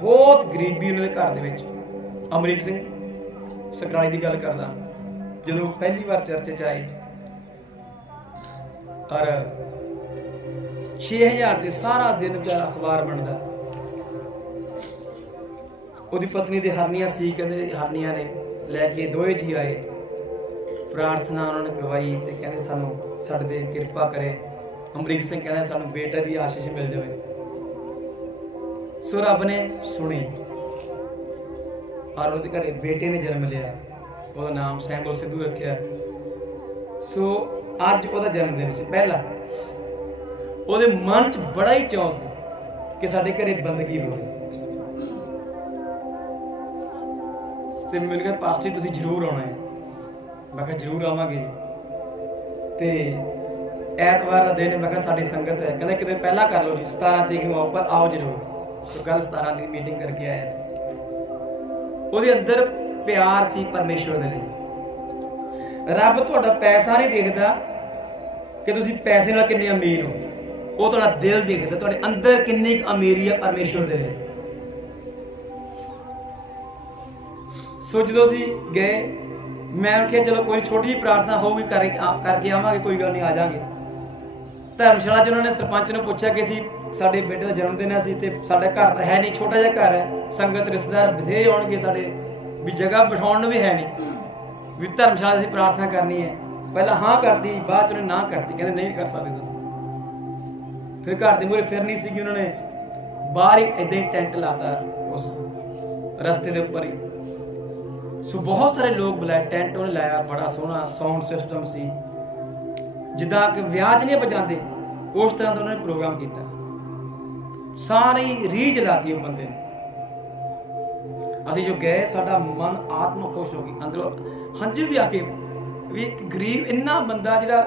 ਬਹੁਤ ਗਰੀਬੀ ਉਹਨਾਂ ਦੇ ਘਰ ਦੇ ਵਿੱਚ। ਅਮਰੀਕ ਸਿੰਘ ਸਕਰਾਈ ਦੀ ਗੱਲ ਕਰਦਾ। ਜਦੋਂ ਪਹਿਲੀ ਵਾਰ ਚਰਚ 'ਚ ਆਏ, ਔਰ 6000 ਦੇ ਸਾਰਾ ਦਿਨ ਵਿਚਾਰਾ ਅਖਬਾਰ ਬਣਦਾ। ਉਹਦੀ ਪਤਨੀ ਦੇ ਹਰਨੀਆਂ ਸੀ, ਕਹਿੰਦੇ ਹਰਨੀਆਂ ਨੇ ਲੈ ਕੇ ਦੋਏ ਜੀ ਆਏ। ਪ੍ਰਾਰਥਨਾ ਉਹਨਾਂ ਨੇ ਕਰਵਾਈ ਤੇ ਕਹਿੰਦੇ ਸਾਨੂੰ ਸਾਡੇ ਤੇ ਕਿਰਪਾ ਕਰੇ। ਅਮਰੀਕ ਸਿੰਘ ਕਹਿੰਦਾ ਸਾਨੂੰ ਬੇਟੇ ਦੀ ਆਸ਼ੀਸ਼ ਮਿਲ ਜਾਵੇ। ਸੋ ਰੱਬ ਨੇ ਸੁਣੀ। ਔਰ ਉਹਦੇ ਘਰੇ ਬੇਟੇ ਨੇ ਜਨਮ ਲਿਆ। ਉਹਦਾ ਨਾਮ ਸੈਮੂਅਲ ਸਿੱਧੂ ਰੱਖਿਆ। ਸੋ ਅੱਜ ਉਹਦਾ ਜਨਮ ਦਿਨ ਸੀ। ਪਹਿਲਾ, ਉਹਦੇ ਮਨ 'ਚ ਬੜਾ ਹੀ ਚਾਅ ਸੀ ਕਿ ਸਾਡੇ ਘਰੇ ਬੰਦਗੀ ਹੋਵੇ। ਤੇ ਮੈਨੂੰ ਕਹਿੰਦਾ ਪਾਸਟਰ ਤੁਸੀਂ ਜ਼ਰੂਰ ਆਉਣਾ ਹੈ। ਮੈਂ ਕਿਹਾ, ਜ਼ਰੂਰ ਆਵਾਂਗੇ ਤੇ ਐਤਵਾਰ ਦਾ ਦਿਨ ਮੈਂ ਕਿਹਾ, ਸਾਡੀ ਸੰਗਤ ਹੈ। ਕਹਿੰਦਾ ਕਿਤੇ ਪਹਿਲਾਂ ਕਰ ਲਓ ਜੀ 17 ਤਰੀਕ ਨੂੰ ਆਓ, ਪਰ ਆਓ ਜ਼ਰੂਰ। ਸੋ ਕੱਲ 17 ਦੀ ਮੀਟਿੰਗ ਕਰਕੇ ਆਇਆ ਸੀ। ਉਹਦੇ ਅੰਦਰ ਪਿਆਰ ਸੀ ਪਰਮੇਸ਼ਵਰ ਦੇ ਲਈ। ਰੱਬ ਤੁਹਾਡਾ ਪੈਸਾ ਨਹੀਂ ਦੇਖਦਾ ਕਿ ਤੁਸੀਂ ਪੈਸੇ ਨਾਲ ਕਿੰਨੇ ਅਮੀਰ ਹੋ। ਉਹ ਤੁਹਾਡਾ ਦਿਲ ਦੇਖਦਾ ਤੁਹਾਡੇ ਅੰਦਰ ਕਿੰਨੀ ਕੁ ਅਮੀਰੀ ਹੈ ਪਰਮੇਸ਼ਵਰ ਦੇ ਲਈ। ਸੋ ਜਦੋਂ ਅਸੀਂ ਗਏ, ਮੈਂ ਕਿਹਾ ਚਲੋ ਕੋਈ ਛੋਟੀ ਜਿਹੀ ਪ੍ਰਾਰਥਨਾ ਹੋਊਗੀ ਕਰਕੇ ਆਵਾਂਗੇ, ਕੋਈ ਗੱਲ ਨਹੀਂ, ਆ ਜਾਾਂਗੇ। ਧਰਮਸ਼ਾਲਾ 'ਚ ਉਹਨਾਂ ਨੇ ਸਰਪੰਚ ਨੂੰ ਪੁੱਛਿਆ ਕਿ ਅਸੀਂ ਸਾਡੇ ਬੇਟੇ ਦਾ ਜਨਮ ਦਿਨ ਹੈ ਅਸੀਂ ਤੇ ਸਾਡਾ ਘਰ ਤਾਂ ਹੈ ਨਹੀਂ, ਛੋਟਾ ਜਿਹਾ ਘਰ ਹੈ। ਸੰਗਤ, ਰਿਸ਼ਤੇਦਾਰ ਬਥੇਰੇ ਆਉਣਗੇ ਸਾਡੇ, ਵੀ ਜਗ੍ਹਾ ਬਿਠਾਉਣ ਨੂੰ ਵੀ ਹੈ ਨਹੀਂ। ਵੀ ਧਰਮਸ਼ਾਲਾ ਅਸੀਂ ਪ੍ਰਾਰਥਨਾ ਕਰਨੀ ਹੈ। ਪਹਿਲਾਂ ਹਾਂ ਕਰਦੀ, ਬਾਅਦ 'ਚ ਉਹਨੇ ਨਾ ਕਰਤੀ ਕਹਿੰਦੇ ਨਹੀਂ ਕਰ ਸਕਦੇ ਤੁਸੀਂ। ਫਿਰ ਘਰ ਦੇ ਮੂਹਰੇ ਫਿਰ ਨਹੀਂ ਸੀਗੀ ਉਹਨਾਂ ਨੇ। ਬਾਹਰ ਹੀ ਇਦਾਂ ਹੀ ਟੈਂਟ ਲਾਤਾ ਉਸ ਰਸਤੇ ਦੇ ਉੱਪਰ ਹੀ। ਸੋ ਬਹੁਤ ਸਾਰੇ ਲੋਕ ਬੁਲਾਏ, ਟੈਂਟ ਉਹਨੇ ਲਾਇਆ, ਬੜਾ ਸੋਹਣਾ ਸਾਊਂਡ ਸਿਸਟਮ ਸੀ। ਜਿੱਦਾਂ ਕਿ ਵਿਆਹ 'ਚ ਨਹੀਂ ਵਜਾਉਂਦੇ ਉਸ ਤਰ੍ਹਾਂ ਦਾ ਉਹਨਾਂ ਨੇ ਪ੍ਰੋਗਰਾਮ ਕੀਤਾ। ਸਾਰੀ ਰੀਝ ਲਾਤੀ ਉਹ ਬੰਦੇ ਨੇ। ਅਸੀਂ ਜੋ ਗਏ, ਸਾਡਾ ਮਨ ਆਤਮਾ ਖੁਸ਼ ਹੋ ਗਈ। ਅੰਦਰੋਂ ਹੰਝੂ ਵੀ ਆ ਕੇ ਵੀ ਇੱਕ ਗਰੀਬ ਇੰਨਾ ਬੰਦਾ ਜਿਹੜਾ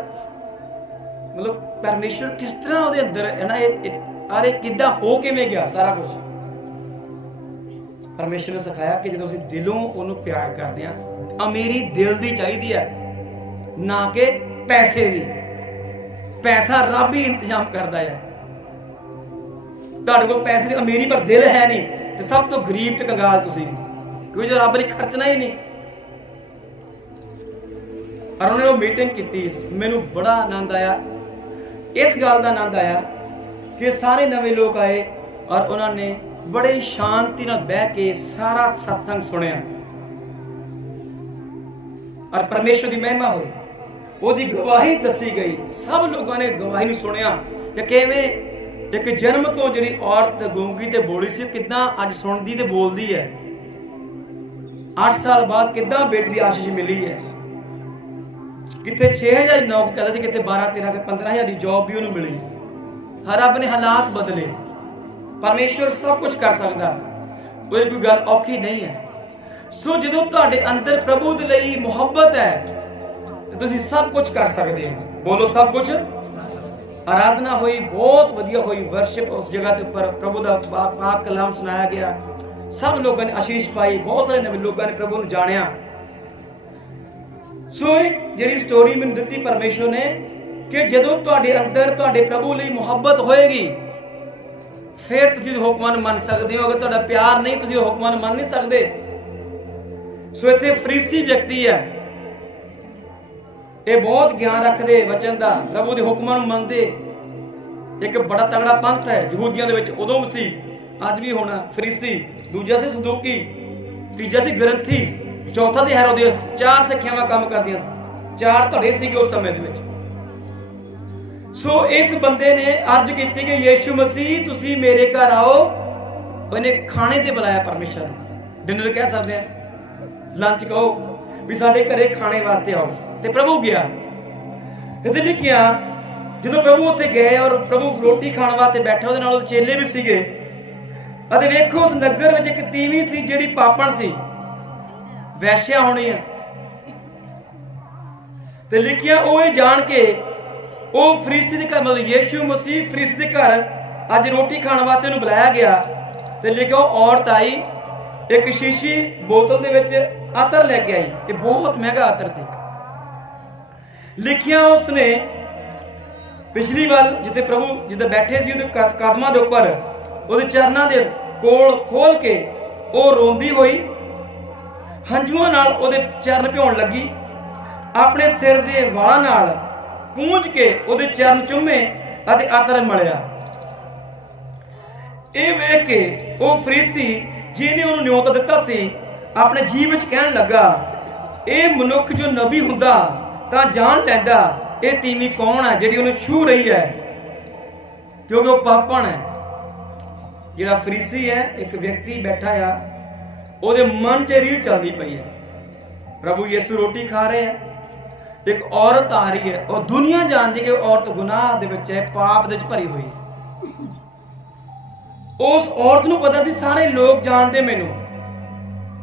ਮਤਲਬ ਪਰਮੇਸ਼ਰ ਕਿਸ ਤਰ੍ਹਾਂ ਉਹਦੇ ਅੰਦਰ ਹੈ ਨਾ, ਇਹ ਅਰੇ ਕਿੱਦਾਂ ਹੋ ਕਿਵੇਂ ਗਿਆ ਸਾਰਾ ਕੁਝ ਪਰਮੇਸ਼ਰ ਨੇ ਸਿਖਾਇਆ ਕਿ ਜਦੋਂ ਅਸੀਂ ਦਿਲੋਂ ਉਹਨੂੰ ਪਿਆਰ ਕਰਦੇ ਹਾਂ ਅਮੀਰੀ ਦਿਲ ਦੀ ਚਾਹੀਦੀ ਹੈ, ਨਾ ਕਿ ਪੈਸੇ ਦੀ। ਪੈਸਾ ਰੱਬ ਹੀ ਇੰਤਜ਼ਾਮ ਕਰਦਾ ਹੈ। ਤੁਹਾਡੇ ਕੋਲ ਪੈਸੇ ਦੀ ਅਮੀਰੀ ਪਰ ਦਿਲ ਹੈ ਨਹੀਂ ਤੇ ਸਭ ਤੋਂ ਗਰੀਬ ਤੇ ਕੰਗਾਲ ਤੁਸੀਂ ਕਿਉਂਕਿ ਜੋ ਰੱਬ ਲਈ ਖਰਚਣਾ ਹੀ ਨਹੀਂ। ਔਰ ਉਹਨੇ ਉਹ ਮੀਟਿੰਗ ਕੀਤੀ, ਮੈਨੂੰ ਬੜਾ ਆਨੰਦ ਆਇਆ। ਇਸ ਗੱਲ ਦਾ ਆਨੰਦ ਆਇਆ ਕਿ ਸਾਰੇ ਨਵੇਂ ਲੋਕ ਆਏ ਔਰ ਉਹਨਾਂ ਨੇ ਬੜੇ ਸ਼ਾਂਤੀ ਨਾਲ ਬਹਿ ਕੇ ਸਾਰਾ ਸਤਸੰਗ ਸੁਣਿਆ। ਔਰ ਪਰਮੇਸ਼ਵਰ ਦੀ ਮਹਿਮਾ ਹੋਈ। ਉਹਦੀ ਗਵਾਹੀ ਦੱਸੀ ਗਈ। ਸਭ ਲੋਕਾਂ ਨੇ ਗਵਾਹੀ ਨੂੰ ਸੁਣਿਆ ਕਿ ਕਿਵੇਂ ਇੱਕ ਜਨਮ ਤੋਂ ਜਿਹੜੀ ਔਰਤ ਗੂੰਗੀ ਤੇ ਬੋਲੀ ਸੀ ਕਿੱਦਾਂ ਅੱਜ ਸੁਣਦੀ ਤੇ ਬੋਲਦੀ ਹੈ? 8 ਸਾਲ ਬਾਅਦ ਕਿੱਦਾਂ ਬੇਟੀ ਦੀ ਆਸ਼ੀਸ਼ ਮਿਲੀ ਹੈ? ਕਿਤੇ 6000 ਦੀ ਨੌਕਰੀ ਕਰਦਾ ਸੀ ਕਿਤੇ 12 13 ਫਿਰ 15000 ਦੀ ਜੌਬ ਵੀ ਉਹਨੂੰ ਮਿਲੀ। ਹਰ ਰੱਬ ਨੇ ਹਾਲਾਤ ਬਦਲੇ। ਪਰਮੇਸ਼ਵਰ ਸਭ ਕੁਝ ਕਰ ਸਕਦਾ। ਕੋਈ ਕੋਈ ਗੱਲ ਔਖੀ ਨਹੀਂ ਹੈ। ਸੋ ਜਦੋਂ ਤੁਹਾਡੇ ਅੰਦਰ ਪ੍ਰਭੂ ਦੇ ਲਈ ਮੁਹੱਬਤ ਹੈ, ਤੇ ਤੁਸੀਂ ਸਭ ਕੁਝ ਕਰ ਸਕਦੇ ਹੋ। ਬੋਲੋ ਸਭ ਕੁਝ ਆਰਾਧਨਾ ਹੋਈ, ਬਹੁਤ ਵਧੀਆ ਹੋਈ ਵਰਸ਼ਿਪ ਉਸ ਜਗ੍ਹਾ ਤੇ ਉੱਪਰ। ਪ੍ਰਭੂ ਦਾ ਪਾ- ਪਾਕ ਕਲਾਮ ਸੁਣਾਇਆ ਗਿਆ। ਸਭ ਲੋਕਾਂ ਨੇ ਆਸ਼ੀਸ਼ ਪਾਈ, ਬਹੁਤ ਸਾਰੇ ਨਵੇਂ ਲੋਕਾਂ ਨੇ ਪ੍ਰਭੂ ਨੂੰ ਜਾਣਿਆ। ਸੋ ਇੱਕ ਜਿਹੜੀ ਸਟੋਰੀ ਮੈਨੂੰ ਦਿੱਤੀ ਪਰਮੇਸ਼ਵਰ ਨੇ ਕਿ ਜਦੋਂ ਤੁਹਾਡੇ ਅੰਦਰ ਤੁਹਾਡੇ ਪ੍ਰਭੂ ਲਈ ਮੁਹੱਬਤ ਹੋਏਗੀ, ਫਿਰ ਤੁਸੀਂ ਉਹ ਹੁਕਮਾਂ ਨੂੰ ਮੰਨ ਸਕਦੇ ਹੋ। ਅਗਰ ਤੁਹਾਡਾ ਪਿਆਰ ਨਹੀਂ, ਤੁਸੀਂ ਉਹ ਹੁਕਮਾਂ ਨੂੰ ਮੰਨ ਨਹੀਂ ਸਕਦੇ। ਸੋ ਇੱਥੇ ਫਰੀਸੀ ਵਿਅਕਤੀ ਹੈ। ਇਹ ਬਹੁਤ ਗਿਆਨ ਰੱਖਦੇ ਵਚਨ ਦਾ। ਪ੍ਰਭੂ ਦੇ ਹੁਕਮਾਂ ਨੂੰ ਮੰਨਦੇ। ਇੱਕ ਬੜਾ ਤਗੜਾ ਪੰਥ ਹੈ, ਯਹੂਦੀਆਂ ਦੇ ਵਿੱਚ। ਉਦੋਂ ਵੀ ਸੀ, ਅੱਜ ਵੀ ਹੋਣਾ ਫਰੀਸੀ, ਦੂਜਾ ਸੀ ਸਦੂਕੀ, ਤੀਜਾ ਸੀ ਗ੍ਰੰਥੀ, ਚੌਥਾ ਸੀ ਹੈਰੋਦੇਸ, ਚਾਰ ਸਿੱਖਿਆਵਾਂ ਕੰਮ ਕਰਦੀਆਂ ਸੀ। ਚਾਰ ਧੜੇ ਸੀਗੇ ਉਸ ਸਮੇਂ ਦੇ ਵਿੱਚ। ਸੋ ਇਸ ਬੰਦੇ ਨੇ ਅਰਜ਼ ਕੀਤੀ ਕਿ ਯੀਸ਼ੂ ਮਸੀਹ, ਤੁਸੀਂ ਮੇਰੇ ਘਰ ਆਓ। ਉਹਨੇ ਖਾਣੇ ਤੇ ਬੁਲਾਇਆ ਪਰਮੇਸ਼ਰ ਨੂੰ। ਡਿਨਰ ਕਹਿ ਸਕਦੇ ਆ। ਲੰਚ ਕਹੋ ਵੀ ਸਾਡੇ ਘਰੇ ਖਾਣੇ ਵਾਸਤੇ ਆਓ। ਤੇ ਪ੍ਰਭੂ ਗਿਆ। ਇੱਥੇ ਲਿਖਿਆ ਜਦੋਂ ਪ੍ਰਭੂ ਉੱਥੇ ਗਏ ਔਰ ਪ੍ਰਭੂ ਰੋਟੀ ਖਾਣ ਵਾਸਤੇ ਬੈਠਾ, ਉਹਦੇ ਨਾਲ ਉਹਦੇ ਚੇਲੇ ਵੀ ਸੀਗੇ। ਅਤੇ ਵੇਖੋ, ਉਸ ਨਗਰ ਵਿੱਚ ਇੱਕ ਤੀਵੀਂ ਸੀ, ਜਿਹੜੀ ਪਾਪਣ ਸੀ। ਵੈਸ਼ਿਆ ਹੋਣੀ ਹੈ। ਤੇ ਲਿਖਿਆ, ਉਹ ਇਹ ਜਾਣ ਕੇ, ਉਹ ਫਰੀਸੀ ਦੇ ਘਰ, ਮਤਲਬ ਯੀਸ਼ੂ ਮਸੀਹ ਫਰੀਸੀ ਦੇ ਘਰ, ਅੱਜ ਰੋਟੀ ਖਾਣ ਵਾਸਤੇ ਉਹਨੂੰ ਬੁਲਾਇਆ ਗਿਆ। ਤੇ ਲਿਖਿਆ, ਉਹ ਔਰਤ ਆਈ, ਇੱਕ ਸ਼ੀਸ਼ੀ ਬੋਤਲ ਦੇ ਵਿੱਚ ਅਤਰ ਲੈ ਕੇ ਆਈ। ਇਹ ਬਹੁਤ ਮਹਿੰਗਾ ਅਤਰ ਸੀ। ਲਿਖਿਆ ਉਸਨੇ, ਪਿਛਲੀ ਵਾਰ ਜਿੱਥੇ ਪ੍ਰਭੂ ਜਿੱਦਾਂ ਬੈਠੇ ਸੀ ਉਹਦੇ ਕਦ- ਕਦਮਾਂ ਦੇ ਉੱਪਰ, ਉਹਦੇ ਚਰਨਾਂ ਦੇ ਕੋਲ ਖੋਲ ਕੇ ਉਹ ਰੋਂਦੀ ਹੋਈ, ਹੰਝੂਆਂ ਨਾਲ ਉਹਦੇ ਚਰਨ ਭਿਉਣ ਲੱਗੀ, ਆਪਣੇ ਸਿਰ ਦੇ ਵਾਲਾਂ ਨਾਲ ਪੂੰਝ ਕੇ ਉਹਦੇ ਚਰਨ ਚੁੰਮੇ ਅਤੇ ਆਤਰ ਮਲਿਆ। ਇਹ ਵੇਖ ਕੇ ਉਹ ਫਰੀਸੀ ਜਿਹਨੇ ਉਹਨੂੰ ਨਿਯੋਤ ਦਿੱਤਾ ਸੀ, ਆਪਣੇ ਜੀਵ ਵਿੱਚ ਕਹਿਣ ਲੱਗਾ, ਇਹ ਮਨੁੱਖ ਜੋ ਨਬੀ ਹੁੰਦਾ ਤਾਂ ਜਾਣ ਲੈਂਦਾ, ਇਹ ਤੀਵੀਂ ਕੌਣ ਹੈ ਜਿਹੜੀ ਉਹਨੂੰ ਛੂ ਰਹੀ ਹੈ? ਕਿਉਂਕਿ ਉਹ ਪਾਪਣ ਹੈ। ਜਿਹੜਾ ਫਰੀਸੀ ਹੈ, ਇੱਕ ਵਿਅਕਤੀ ਬੈਠਾ ਆ, ਉਹਦੇ ਮਨ 'ਚ ਰੀਲ ਚੱਲਦੀ ਪਈ ਹੈ। ਪ੍ਰਭੂ ਯਿਸੂ ਰੋਟੀ ਖਾ ਰਹੇ ਹੈ। ਇੱਕ ਔਰਤ ਆ ਰਹੀ ਹੈ। ਉਹ ਦੁਨੀਆ ਜਾਣਦੀ ਕਿ ਔਰਤ ਗੁਨਾਹ ਦੇ ਵਿੱਚ ਹੈ, ਪਾਪ ਦੇ ਵਿੱਚ ਭਰੀ ਹੋਈ ਉਸ ਔਰਤ ਨੂੰ ਪਤਾ ਸੀ, ਸਾਰੇ ਲੋਕ ਜਾਣਦੇ ਮੈਨੂੰ।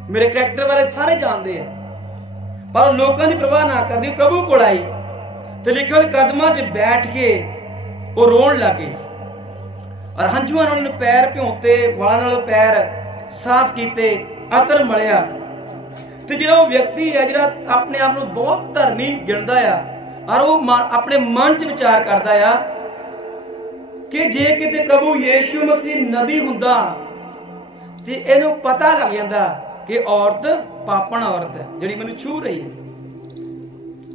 ਮੇਰੇ ਕਰੈਕਟਰ ਬਾਰੇ ਸਾਰੇ ਜਾਣਦੇ ਆ। ਪਰ ਉਹ ਲੋਕਾਂ ਦੀ ਪਰਵਾਹ ਨਾ ਕਰਦੀ ਪ੍ਰਭੂ ਕੋਲ ਆਈ ਤੇ ਲਿਖਿਆ ਉਹਦੇ ਕਦਮਾਂ 'ਚ ਬੈਠ ਕੇ ਉਹ ਰੋਣ ਲੱਗੀ ਔਰ ਹੰਝੂਆਂ ਨਾਲ ਉਹਨੇ ਪੈਰ ਭਿਉਂਤੇ, ਵਾਲਾਂ ਨਾਲ ਪੈਰ ਸਾਫ਼ ਕੀਤੇ, ਅਤਰ ਮਲਿਆ। ਤੇ ਜਿਹੜਾ ਉਹ ਵਿਅਕਤੀ ਹੈ, ਜਿਹੜਾ ਆਪਣੇ ਆਪ ਨੂੰ ਬਹੁਤ ਧਰਮੀ ਗਿਣਦਾ ਆ, ਔਰ ਉਹ ਮਨ- ਆਪਣੇ ਮਨ 'ਚ ਵਿਚਾਰ ਕਰਦਾ ਆ ਕਿ ਜੇ ਕਿਤੇ ਪ੍ਰਭੂ ਯੀਸ਼ੂ ਮਸੀਹ ਨਬੀ ਹੁੰਦਾ, ਤੇ ਇਹਨੂੰ ਪਤਾ ਲੱਗ ਜਾਂਦਾ ਕਿ ਔਰਤ ਪਾਪਣ ਔਰਤ ਹੈ, ਜਿਹੜੀ ਮੈਨੂੰ ਛੂ ਰਹੀ ਹੈ।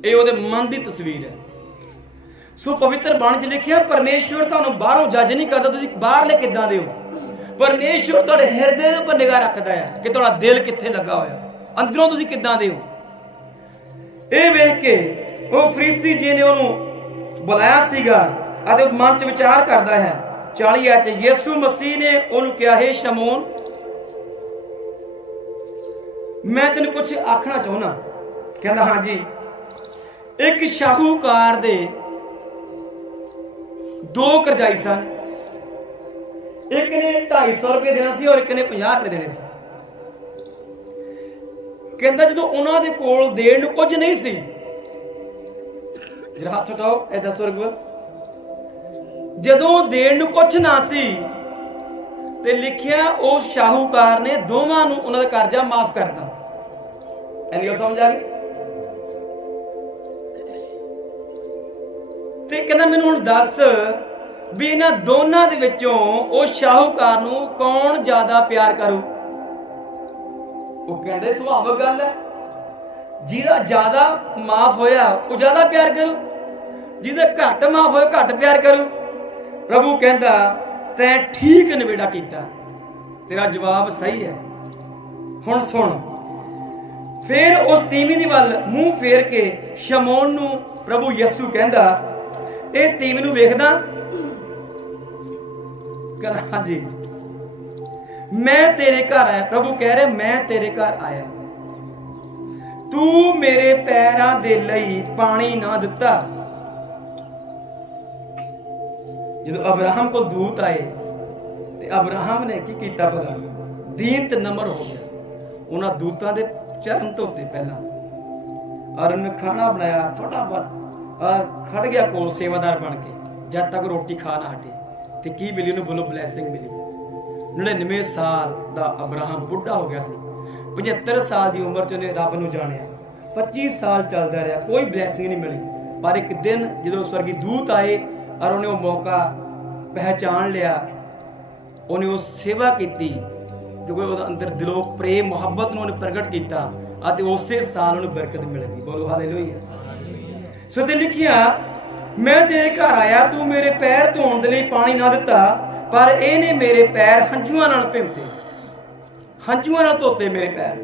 ਇਹ ਉਹਦੇ ਮਨ ਦੀ ਤਸਵੀਰ ਹੈ। ਸੋ ਪਵਿੱਤਰ ਬਾਣੀ 'ਚ ਲਿਖਿਆ, ਪਰਮੇਸ਼ਵਰ ਤੁਹਾਨੂੰ ਬਾਹਰੋਂ ਜੱਜ ਨਹੀਂ ਕਰਦਾ, ਤੁਸੀਂ ਬਾਹਰਲੇ ਕਿੱਦਾਂ ਦੇ ਹੋ? ਪਰਮੇਸ਼ਵਰ ਤੁਹਾਡੇ ਹਿਰਦੇ ਦੇ ਉੱਪਰ ਨਿਗਾਹ ਰੱਖਦਾ ਹੈ ਕਿ ਤੁਹਾਡਾ ਦਿਲ ਕਿੱਥੇ ਲੱਗਾ ਹੋਇਆ। ਅੰਦਰੋਂ ਤੁਸੀਂ ਕਿੱਦਾਂ ਦੇ ਹੋ? ਇਹ ਵੇਖ ਕੇ ਉਹ ਫਰੀਸੀ ਜੀ ਨੇ ਉਹਨੂੰ ਬੁਲਾਇਆ ਸੀਗਾ ਅਤੇ ਮਨ 'ਚ ਵਿਚਾਰ ਕਰਦਾ ਹੈ 40 ਆ 'ਚ ਯਿਸੂ ਮਸੀਹ ਨੇ ਉਹਨੂੰ ਕਿਹਾ, ਹੈ ਸ਼ਮੋਨ ਮੈਂ ਤੈਨੂੰ ਕੁਝ ਆਖਣਾ ਚਾਹੁੰਦਾ। ਕਹਿੰਦਾ ਹਾਂਜੀ। ਇੱਕ ਸ਼ਾਹੂਕਾਰ ਦੇ ਦੋ ਕਰਜ਼ਾਈ ਸਨ। ਇੱਕ ਨੇ 250 ਰੁਪਏ ਦੇਣਾ ਸੀ ਔਰ ਇੱਕ ਨੇ 50 ਰੁਪਏ ਦੇਣੇ ਸੀ। ਕਹਿੰਦਾ ਜਦੋਂ ਉਹਨਾਂ ਦੇ ਕੋਲ ਦੇਣ ਨੂੰ ਕੁਝ ਨਹੀਂ ਸੀ ਜਰਾ ਹੱਥ ਉਠਾਓ ਇਹ ਦੱਸੋ ਰਗਵ ਜਦੋਂ ਦੇਣ ਨੂੰ ਕੁਝ ਨਾ ਸੀ ਤੇ ਲਿਖਿਆ ਉਹ ਸ਼ਾਹੂਕਾਰ ਨੇ ਦੋਵਾਂ ਨੂੰ ਉਹਨਾਂ ਦਾ ਕਰਜ਼ਾ ਮਾਫ ਕਰਤਾ। ਐਨੀ ਗੱਲ ਸਮਝ ਆ ਗਈ ਤੇ ਕਹਿੰਦਾ ਮੈਨੂੰ ਹੁਣ ਦੱਸ ਵੀ ਇਹਨਾਂ ਦੋਨਾਂ ਦੇ ਵਿੱਚੋਂ ਉਹ ਸ਼ਾਹੂਕਾਰ ਨੂੰ ਕੌਣ ਜ਼ਿਆਦਾ ਪਿਆਰ ਕਰੂ? ਉਹ ਕਹਿੰਦੇ ਸੁਭਾਵਕ ਗੱਲ ਹੈ। ਜਿਹਦਾ ਜ਼ਿਆਦਾ ਮਾਫ ਹੋਇਆ ਉਹ ਜ਼ਿਆਦਾ ਪਿਆਰ ਕਰੂ? ਜਿਹਦਾ ਘੱਟ ਮਾਫ ਹੋਇਆ ਘੱਟ ਪਿਆਰ ਕਰੂ? ਪ੍ਰਭੂ ਕਹਿੰਦਾ ਤੈਂ ਠੀਕ ਨਿਬੇੜਾ ਕੀਤਾ। ਤੇਰਾ ਜਵਾਬ ਸਹੀ ਹੈ। ਹੁਣ ਸੁਣ। ਫਿਰ ਉਸ ਤੀਵੀਂ ਦੀ ਵੱਲ ਮੂੰਹ ਫੇਰ ਕੇ ਸ਼ਮੌਨ ਨੂੰ ਪ੍ਰਭੂ ਯਿਸੂ ਕਹਿੰਦਾ, ਇਹ ਤੀਵੀਂ ਨੂੰ ਵੇਖਦਾ? ਕਹਿੰਦਾ, ਹਾਂਜੀ। ਮੈਂ ਤੇਰੇ ਘਰ ਆਇਆ। ਪ੍ਰਭੂ ਕਹਿ ਰਿਹਾ, ਮੈਂ ਤੇਰੇ ਘਰ ਆਇਆ। ਤੂੰ ਮੇਰੇ ਪੈਰਾਂ ਦੇ ਲਈ ਪਾਣੀ ਨਾ ਦਿੱਤਾ। ਜਦੋਂ ਅਬਰਾਹਮ ਕੋਲ ਦੂਤ ਆਏ, ਤੇ ਅਬਰਾਹਮ ਨੇ ਕੀ ਕੀਤਾ ਪਤਾ ਦੀਨਤ ਨਮਰ ਹੋ ਗਿਆ। ਉਹਨਾਂ ਦੂਤਾਂ ਦੇ ਚਰਨ ਧੋਤੇ ਪਹਿਲਾਂ ਔਰ ਉਹਨੇ ਖਾਣਾ ਬਣਾਇਆ ਫਟਾਫਟ ਔਰ ਖੜ ਗਿਆ ਕੋਲ ਸੇਵਾਦਾਰ ਬਣ ਕੇ, ਜਦ ਤੱਕ ਰੋਟੀ ਖਾ ਨਾ ਹਟੇ। ਤੇ ਕੀ ਮਿਲੀ ਉਹਨੂੰ? ਬੋਲੋ ਬਲੇਸਿੰਗ ਮਿਲੀ। 99 ਸਾਲ ਦਾ ਅਬਰਾਹਮ ਬੁੱਢਾ ਹੋ ਗਿਆ ਸੀ। 75 ਸਾਲ ਦੀ ਉਮਰ 'ਚ ਉਹਨੇ ਰੱਬ ਨੂੰ ਜਾਣਿਆ। 25 ਸਾਲ ਚੱਲਦਾ ਰਿਹਾ, ਕੋਈ ਬਲੇਸਿੰਗ ਨਹੀਂ ਮਿਲੀ। ਪਰ ਇੱਕ ਦਿਨ ਜਦੋਂ ਸਵਰਗੀ ਦੂਤ ਆਏ ਔਰ ਉਹਨੇ ਉਹ ਮੌਕਾ ਪਹਿਚਾਨ ਲਿਆ। ਉਹਨੇ ਉਹ ਸੇਵਾ ਕੀਤੀ। ਕਿਉਂਕਿ ਉਹਦੇ ਅੰਦਰ ਦਿਲੋਂ ਪ੍ਰੇਮ, ਮੁਹੱਬਤ ਨੂੰ ਉਹਨੇ ਪ੍ਰਗਟ ਕੀਤਾ ਅਤੇ ਉਸੇ ਸਾਲ ਉਹਨੂੰ ਬਰਕਤ ਮਿਲ ਗਈ ਬੋਲੋ ਹਾਲੇਲੂਇਆ। ਸੋ ਤੇ ਲਿਖਿਆ, ਮੈਂ ਤੇਰੇ ਘਰ ਆਇਆ, ਤੂੰ ਮੇਰੇ ਪੈਰ ਧੋਣ ਦੇ ਲਈ ਪਾਣੀ ਨਾ ਦਿੱਤਾ, ਪਰ ਇਹਨੇ ਮੇਰੇ ਪੈਰ ਹੰਝੂਆਂ ਨਾਲ ਭਿੰਤੇ ਹੰਝੂਆਂ ਨਾਲ ਧੋਤੇ ਮੇਰੇ ਪੈਰ।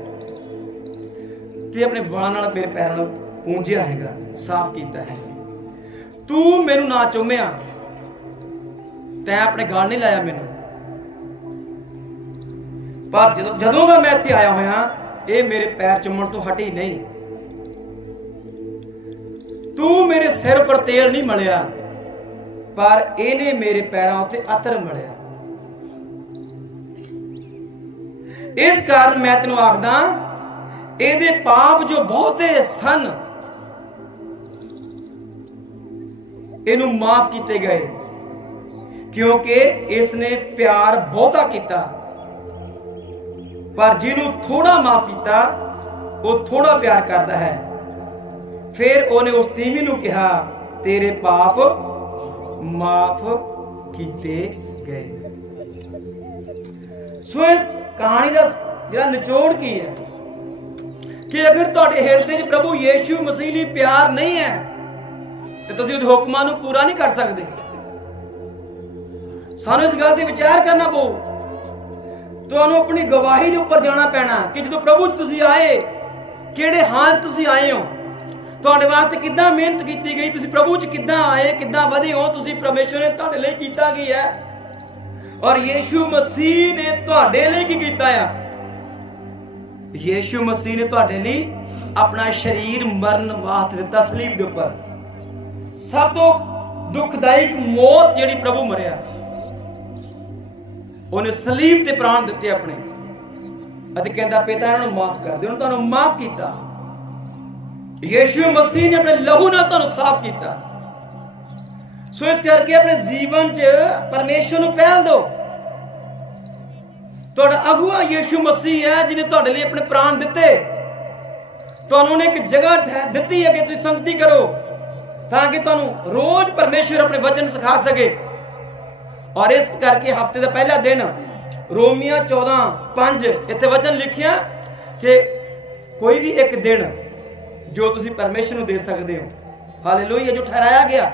ਤੇ ਆਪਣੇ ਵਾਲਾਂ ਨਾਲ ਮੇਰੇ ਪੈਰਾਂ ਨੂੰ ਪੂੰਝਿਆ ਹੈਗਾ, ਸਾਫ਼ ਕੀਤਾ ਹੈ। ਤੂੰ ਮੈਨੂੰ ਨਾ ਚੁੰਮਿਆ। ਤੈਂ ਆਪਣੇ ਗਾਲ ਨਹੀਂ ਲਾਇਆ ਮੈਨੂੰ। ਪਰ ਜਦੋਂ ਜਦੋਂ ਦਾ ਮੈਂ ਇੱਥੇ ਆਇਆ ਹੋਇਆ, ਇਹ ਮੇਰੇ ਪੈਰ ਚੁੰਮਣ ਤੋਂ ਹਟੀ ਨਹੀਂ। ਤੂੰ ਮੇਰੇ ਸਿਰ ਉੱਪਰ ਤੇਲ ਨਹੀਂ ਮਲਿਆ, ਪਰ ਇਹਨੇ ਮੇਰੇ ਪੈਰਾਂ ਉੱਤੇ ਅਤਰ ਮਲਿਆ। ਇਸ ਕਾਰਨ ਮੈਂ ਤੈਨੂੰ ਆਖਦਾ, ਇਹਦੇ ਪਾਪ ਜੋ ਬਹੁਤੇ ਸਨ, ਇਹਨੂੰ ਮਾਫ ਕੀਤੇ ਗਏ, ਕਿਉਂਕਿ ਇਸ ਨੇ ਪਿਆਰ ਬਹੁਤਾ ਕੀਤਾ। ਪਰ ਜਿਹਨੂੰ ਥੋੜਾ ਮਾਫ ਕੀਤਾ, ਉਹ ਥੋੜਾ ਪਿਆਰ ਕਰਦਾ ਹੈ। ਫਿਰ ਉਹਨੇ ਉਸ ਤੀਵੀ ਨੂੰ ਕਿਹਾ, ਤੇਰੇ ਪਾਪ ਮਾਫ ਕੀਤੇ ਗਏ। ਸੋ ਇਸ ਕਹਾਣੀ ਦਾ ਜਿਹੜਾ ਨਿਚੋੜ ਕੀ ਹੈ? ਕਿ ਅਗਰ ਤੁਹਾਡੇ ਹਿਰਦੇ 'ਚ ਪ੍ਰਭੂ ਯੀਸ਼ੂ ਮਸੀਹ ਲਈ ਪਿਆਰ ਨਹੀਂ ਹੈ, ਤੇ ਤੁਸੀਂ ਉਹਦੇ ਹੁਕਮਾਂ ਨੂੰ ਪੂਰਾ ਨਹੀਂ ਕਰ ਸਕਦੇ। ਸਾਨੂੰ ਇਸ ਗੱਲ ਤੇ ਵਿਚਾਰ ਕਰਨਾ ਪਊ ਤੁਹਾਨੂੰ ਆਪਣੀ ਗਵਾਹੀ ਦੇ ਉੱਪਰ ਜਾਣਾ ਪੈਣਾ ਕਿ ਜਦੋਂ ਪ੍ਰਭੂ 'ਚ ਤੁਸੀਂ ਆਏ, ਕਿਹੜੇ ਹਾਲ ਤੁਸੀਂ ਆਏ ਹੋ? ਤੁਹਾਡੇ ਵਾਸਤੇ ਕਿੱਦਾਂ ਮਿਹਨਤ ਕੀਤੀ ਗਈ? ਤੁਸੀਂ ਪ੍ਰਭੂ 'ਚ ਕਿੱਦਾਂ ਆਏ, ਕਿੱਦਾਂ ਵਧੇ ਹੋ? ਤੁਸੀਂ ਪਰਮੇਸ਼ਵਰ ਨੇ ਤੁਹਾਡੇ ਲਈ ਕੀਤਾ ਕੀ ਹੈ? ਔਰ ਯੀਸ਼ੂ ਮਸੀਹ ਨੇ ਤੁਹਾਡੇ ਲਈ ਕੀ ਕੀਤਾ ਆ? ਯੀਸ਼ੂ ਮਸੀਹ ਨੇ ਤੁਹਾਡੇ ਲਈ ਆਪਣਾ ਸਰੀਰ ਮਰਨ ਵਾਸਤੇ ਦਿੱਤਾ ਸਲੀਬ ਦੇ ਉੱਪਰ। ਸਭ ਤੋਂ ਦੁਖਦਾਇਕ ਮੌਤ ਜਿਹੜੀ ਪ੍ਰਭੂ ਮਰਿਆ। ਉਹਨੇ ਸਲੀਬ ਤੇ ਪ੍ਰਾਣ ਦਿੱਤੇ ਆਪਣੇ। ਅਤੇ ਕਹਿੰਦਾ, ਪਿਤਾ, ਇਹਨਾਂ ਨੂੰ ਮਾਫ ਕਰ ਦੇ ਉਹਨੇ ਤੁਹਾਨੂੰ ਮਾਫ ਕੀਤਾ। ਯੀਸ਼ੂ ਮਸੀਹ ਨੇ ਆਪਣੇ ਲਹੂ ਨਾਲ ਤੁਹਾਨੂੰ ਸਾਫ਼ ਕੀਤਾ। ਸੋ ਇਸ ਕਰਕੇ ਆਪਣੇ ਜੀਵਨ 'ਚ ਪਰਮੇਸ਼ਰ ਨੂੰ ਪਹਿਲ ਦਿਓ। ਤੁਹਾਡਾ ਅਗੁਆ ਯੀਸ਼ੂ ਮਸੀਹ ਹੈ, ਜਿਹਨੇ ਤੁਹਾਡੇ ਲਈ ਆਪਣੇ ਪ੍ਰਾਣ ਦਿੱਤੇ। ਤੁਹਾਨੂੰ ਉਹਨੇ ਇੱਕ ਜਗ੍ਹਾ ਦਿੱਤੀ ਹੈ ਕਿ ਤੁਸੀਂ ਸੰਗਤੀ ਕਰੋ, ਤਾਂ ਕਿ ਤੁਹਾਨੂੰ ਰੋਜ਼ ਪਰਮੇਸ਼ਰ ਆਪਣੇ ਵਚਨ ਸਿਖਾ ਸਕੇ। ਔਰ ਇਸ ਕਰਕੇ ਹਫ਼ਤੇ ਦਾ ਪਹਿਲਾ ਦਿਨ ਰੋਮੀਆਂ 14 5 ਇੱਥੇ ਵਚਨ ਲਿਖਿਆ ਕਿ ਕੋਈ ਵੀ ਇੱਕ ਦਿਨ ਜੋ ਤੁਸੀਂ ਪਰਮੇਸ਼ਰ ਨੂੰ ਦੇ ਸਕਦੇ ਹੋ, ਹਾਲੇਲੂਇਆ, ਜੋ ਠਹਿਰਾਇਆ ਗਿਆ,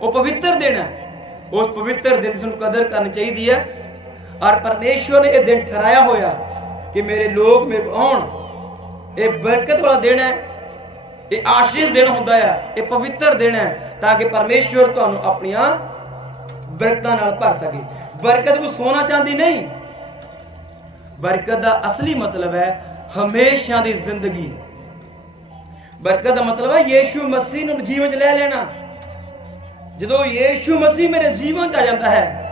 ਉਹ ਪਵਿੱਤਰ ਦਿਨ ਹੈ। ਉਸ ਪਵਿੱਤਰ ਦਿਨ ਦੀ ਸਾਨੂੰ ਕਦਰ ਕਰਨੀ ਚਾਹੀਦੀ ਹੈ। ਔਰ ਪਰਮੇਸ਼ਵਰ ਨੇ ਇਹ ਦਿਨ ਠਹਿਰਾਇਆ ਹੋਇਆ ਕਿ ਮੇਰੇ ਲੋਕ ਮੇਰੇ ਕੋਲ ਆਉਣ। ਇਹ ਬਰਕਤ ਵਾਲਾ ਦਿਨ ਹੈ। ਇਹ ਆਸ਼ੀਰਵਾਦ ਦਿਨ ਹੁੰਦਾ ਹੈ। ਇਹ ਪਵਿੱਤਰ ਦਿਨ ਹੈ ਤਾਂ ਕਿ ਪਰਮੇਸ਼ਵਰ ਤੁਹਾਨੂੰ ਆਪਣੀਆਂ ਬਰਕਤਾਂ ਨਾਲ ਭਰ ਸਕੇ। ਬਰਕਤ ਕੋਈ ਸੋਨਾ ਚਾਂਦੀ ਨਹੀਂ। ਬਰਕਤ ਦਾ ਅਸਲੀ ਮਤਲਬ ਹੈ ਹਮੇਸ਼ਾ ਦੀ ਜ਼ਿੰਦਗੀ। ਬਰਕਤ ਦਾ ਮਤਲਬ ਹੈ ਯੀਸ਼ੂ ਮਸੀਹ ਨੂੰ ਜੀਵਨ 'ਚ ਲੈ ਲੈਣਾ। ਜਦੋਂ ਯੀਸ਼ੂ ਮਸੀਹ ਮੇਰੇ ਜੀਵਨ 'ਚ ਆ ਜਾਂਦਾ ਹੈ,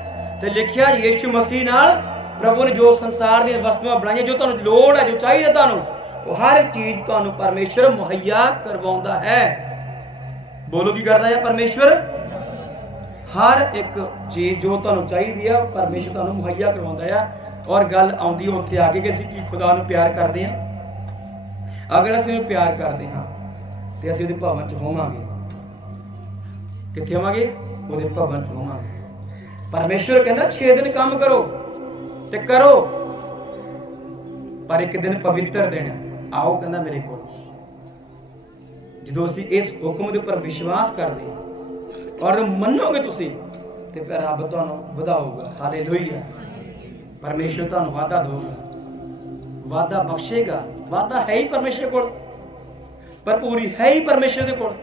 ਤੇ ਲਿਖਿਆ ਯੀਸ਼ੂ ਮਸੀਹ ਨਾਲ ਪ੍ਰਭੂ ਨੇ ਜੋ ਸੰਸਾਰ ਦੀਆਂ ਵਸਤੂਆਂ ਬਣਾਈਆਂ, ਜੋ ਤੁਹਾਨੂੰ ਲੋੜ ਹੈ, ਜੋ ਚਾਹੀਦਾ ਤੁਹਾਨੂੰ, ਉਹ ਹਰ ਚੀਜ਼ ਤੁਹਾਨੂੰ ਪਰਮੇਸ਼ਰ ਮੁਹੱਈਆ ਕਰਵਾਉਂਦਾ ਹੈ। ਬੋਲੋ ਕੀ ਕਰਦਾ ਹੈ ਪਰਮੇਸ਼ਰ ਹਰ ਇੱਕ ਚੀਜ਼ ਜੋ ਤੁਹਾਨੂੰ ਚਾਹੀਦੀ ਆ, ਪਰਮੇਸ਼ਰ ਤੁਹਾਨੂੰ ਮੁਹੱਈਆ ਕਰਵਾਉਂਦਾ ਆ। ਔਰ ਗੱਲ ਆਉਂਦੀ ਹੈ ਉੱਥੇ ਆ ਕੇ ਕਿ ਅਸੀਂ ਕੀ ਖੁਦਾ ਨੂੰ ਪਿਆਰ ਕਰਦੇ ਹਾਂ ਅਗਰ ਅਸੀਂ ਉਹਨੂੰ ਪਿਆਰ ਕਰਦੇ ਹਾਂ, ਤੇ ਅਸੀਂ ਉਹਦੇ ਭਵਨ 'ਚ ਹੋਵਾਂਗੇ। ਕਿੱਥੇ ਹੋਵਾਂਗੇ? ਉਹਦੇ ਭਵਨ 'ਚ ਹੋਵਾਂਗੇ। ਪਰਮੇਸ਼ਵਰ ਕਹਿੰਦਾ 6 ਦਿਨ ਕੰਮ ਕਰੋ ਤੇ ਕਰੋ। ਪਰ ਇੱਕ ਦਿਨ ਪਵਿੱਤਰ ਦਿਨ ਹੈ। ਆਓ ਕਹਿੰਦਾ ਮੇਰੇ ਕੋਲ। ਜਦੋਂ ਅਸੀਂ ਇਸ ਹੁਕਮ ਦੇ ਉੱਪਰ ਵਿਸ਼ਵਾਸ ਕਰਦੇ ਹਾਂ ਔਰ ਮੰਨੋਗੇ ਤੁਸੀਂ, ਤੇ ਫਿਰ ਰੱਬ ਤੁਹਾਨੂੰ ਵਧਾਊਗਾ। ਹਾਲੇਲੂਇਆ ਪਰਮੇਸ਼ਵਰ ਤੁਹਾਨੂੰ ਵਾਅਦਾ ਦੇਊਗਾ। ਵਾਅਦਾ ਬਖਸ਼ੇਗਾ। ਵਾਅਦਾ ਹੈ ਹੀ ਪਰਮੇਸ਼ਰ ਕੋਲ। ਪਰ ਪੂਰੀ ਹੈ ਹੀ ਪਰਮੇਸ਼ਰ ਦੇ ਕੋਲ।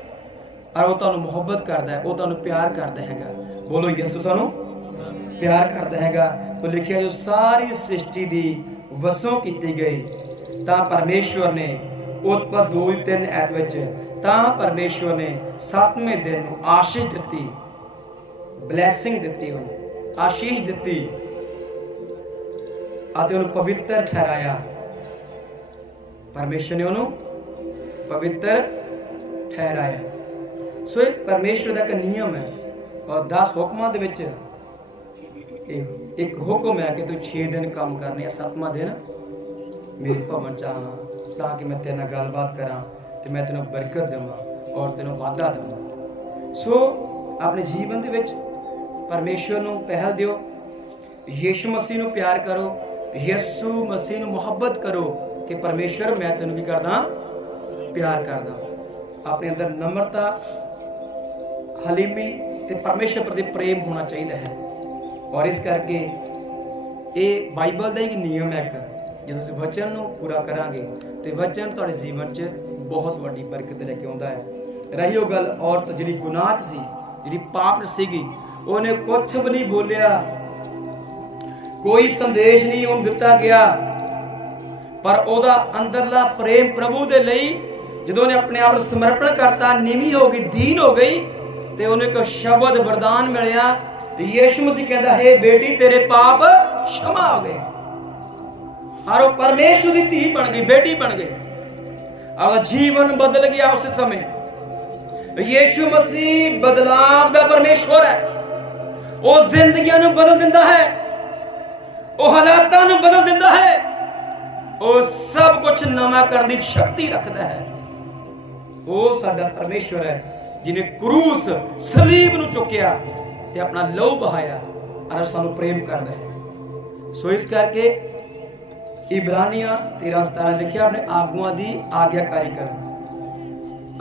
ਔਰ ਉਹ ਤੁਹਾਨੂੰ ਮੁਹੱਬਤ ਕਰਦਾ ਹੈ, ਉਹ ਤੁਹਾਨੂੰ ਪਿਆਰ ਕਰਦਾ ਹੈਗਾ। ਬੋਲੋ, ਯਿਸੂ ਸਾਨੂੰ ਪਿਆਰ ਕਰਦਾ ਹੈਗਾ। ਤਾਂ ਲਿਖਿਆ ਜੋ ਸਾਰੀ ਸ੍ਰਿਸ਼ਟੀ ਦੀ ਵਸੋਂ ਕੀਤੀ ਗਈ, ਤਾਂ ਪਰਮੇਸ਼ਵਰ ਨੇ ਉਤਪਤ 2 3 ਐਤ ਵਿੱਚ। ਤਾਂ ਪਰਮੇਸ਼ਵਰ ਨੇ ਸੱਤਵੇਂ ਦਿਨ ਨੂੰ ਆਸ਼ੀਸ਼ ਦਿੱਤੀ, ਬਲੇਸਿੰਗ ਦਿੱਤੀ ਉਹਨੂੰ, ਆਸ਼ੀਸ਼ ਦਿੱਤੀ ਅਤੇ ਉਹਨੂੰ ਪਵਿੱਤਰ ਠਹਿਰਾਇਆ। ਪਰਮੇਸ਼ਰ ਨੇ ਉਹਨੂੰ ਪਵਿੱਤਰ ਠਹਿਰਾਇਆ। ਸੋ ਇਹ ਪਰਮੇਸ਼ਰ ਦਾ ਇੱਕ ਨਿਯਮ ਹੈ ਔਰ 10 ਹੁਕਮਾਂ ਦੇ ਵਿੱਚ ਇੱਕ ਹੁਕਮ ਹੈ ਕਿ ਤੂੰ 6 ਦਿਨ ਕੰਮ ਕਰਨੇ ਆ 7ਵਾਂ ਦਿਨ ਮੇਰੇ ਭਵਨ ਚ ਆਉਣਾ। ਤਾਂ ਕਿ ਮੈਂ ਤੇਰੇ ਨਾਲ ਗੱਲਬਾਤ ਕਰਾਂ ਤੇ ਮੈਂ ਤੈਨੂੰ ਬਰਕਤ ਦੇਵਾਂ ਔਰ ਤੈਨੂੰ ਵਾਧਾ ਦੇਵਾਂ। ਸੋ, ਆਪਣੇ ਜੀਵਨ ਦੇ ਵਿੱਚ ਪਰਮੇਸ਼ਰ ਨੂੰ ਪਹਿਲ ਦਿਓ, ਯੀਸ਼ੂ ਮਸੀਹ ਨੂੰ ਪਿਆਰ ਕਰੋ, ਯਿਸੂ ਮਸੀਹ ਨੂੰ ਮੁਹੱਬਤ ਕਰੋ ਕਿ ਪਰਮੇਸ਼ਰ ਮੈਂ ਤੈਨੂੰ ਕੀ ਕਰਦਾ, ਪਿਆਰ ਕਰਦਾ। ਆਪਣੇ ਅੰਦਰ ਨਮਰਤਾ, ਹਲੀਮੀ ਤੇ ਪਰਮੇਸ਼ਰ ਪ੍ਰਤੀ ਪ੍ਰੇਮ ਹੋਣਾ ਚਾਹੀਦਾ ਹੈ। ਔਰ ਇਸ ਕਰਕੇ ਇਹ ਬਾਈਬਲ ਦਾ ਹੀ ਨਿਯਮ ਹੈ ਇੱਕ। ਜਦੋਂ ਅਸੀਂ ਵਚਨ ਨੂੰ ਪੂਰਾ ਕਰਾਂਗੇ ਤੇ ਵਚਨ ਤੁਹਾਡੇ ਜੀਵਨ 'ਚ ਬਹੁਤ ਵੱਡੀ ਬਰਕਤ ਲੈ ਕੇ ਆਉਂਦਾ ਹੈ। ਰਹੀ ਉਹ ਗੱਲ ਔਰਤ ਜਿਹੜੀ ਗੁਨਾਹ ਸੀ, ਜਿਹੜੀ ਪਾਪ 'ਚ ਸੀਗੀ, ਉਹਨੇ ਕੁਝ ਵੀ ਨਹੀਂ ਬੋਲਿਆ। ਕੋਈ ਸੰਦੇਸ਼ ਨਹੀਂ ਉਹਨੂੰ ਦਿੱਤਾ ਗਿਆ। ਪਰ ਉਹਦਾ ਅੰਦਰਲਾ ਪ੍ਰੇਮ ਪ੍ਰਭੂ ਦੇ ਲਈ ਜਦੋਂ ਉਹਨੇ ਆਪਣੇ ਆਪ ਨੂੰ ਸਮਰਪਣ ਕਰਤਾ ਨਿਮੀ ਹੋ ਗਈ, ਦੀਨ ਹੋ ਗਈ ਤੇ ਉਹਨੇ ਇੱਕ ਸ਼ਬਦ ਵਰਦਾਨ ਮਿਲਿਆ। ਯਿਸੂ ਮਸੀਹ ਕਹਿੰਦਾ, ਹੈ ਬੇਟੀ, ਤੇਰੇ ਪਾਪ ਸ਼ਮਾ ਹੋ ਗਏ। ਔਰ ਉਹ ਪਰਮੇਸ਼ਵਰ ਦੀ ਧੀ ਬਣ ਗਈ, ਬੇਟੀ ਬਣ ਗਈ। ਉਹਦਾ ਜੀਵਨ ਬਦਲ ਗਿਆ ਉਸ ਸਮੇਂ। ਯੀਸ਼ੂ ਮਸੀਹ ਬਦਲਾਵ ਦਾ ਪਰਮੇਸ਼ਵਰ ਹੈ। ਉਹ ਜ਼ਿੰਦਗੀਆਂ ਨੂੰ ਬਦਲ ਦਿੰਦਾ ਉਹ ਹਾਲਾਤਾਂ ਨੂੰ ਬਦਲ ਦਿੰਦਾ ਹੈ। ਉਹ ਸਭ ਕੁਝ ਨਵਾਂ ਕਰਨ ਦੀ ਸ਼ਕਤੀ ਰੱਖਦਾ ਹੈ। ਉਹ ਸਾਡਾ ਪਰਮੇਸ਼ਵਰ ਹੈ ਜਿਨੇ ਕਰੂਸ ਸਲੀਬ ਨੂੰ ਚੁੱਕਿਆ ਤੇ ਆਪਣਾ ਲਹੂ ਬਹਾਇਆ। ਔਰ ਸਾਨੂੰ ਪ੍ਰੇਮ ਕਰਦਾ ਹੈ। ਸੋ ਇਸ ਕਰਕੇ ਇਬਰਾਨੀਆਂ 13 17 ਲਿਖਿਆ ਆਪਣੇ ਆਗੂਆਂ ਦੀ ਆਗਿਆਕਾਰੀ ਕਰੋ।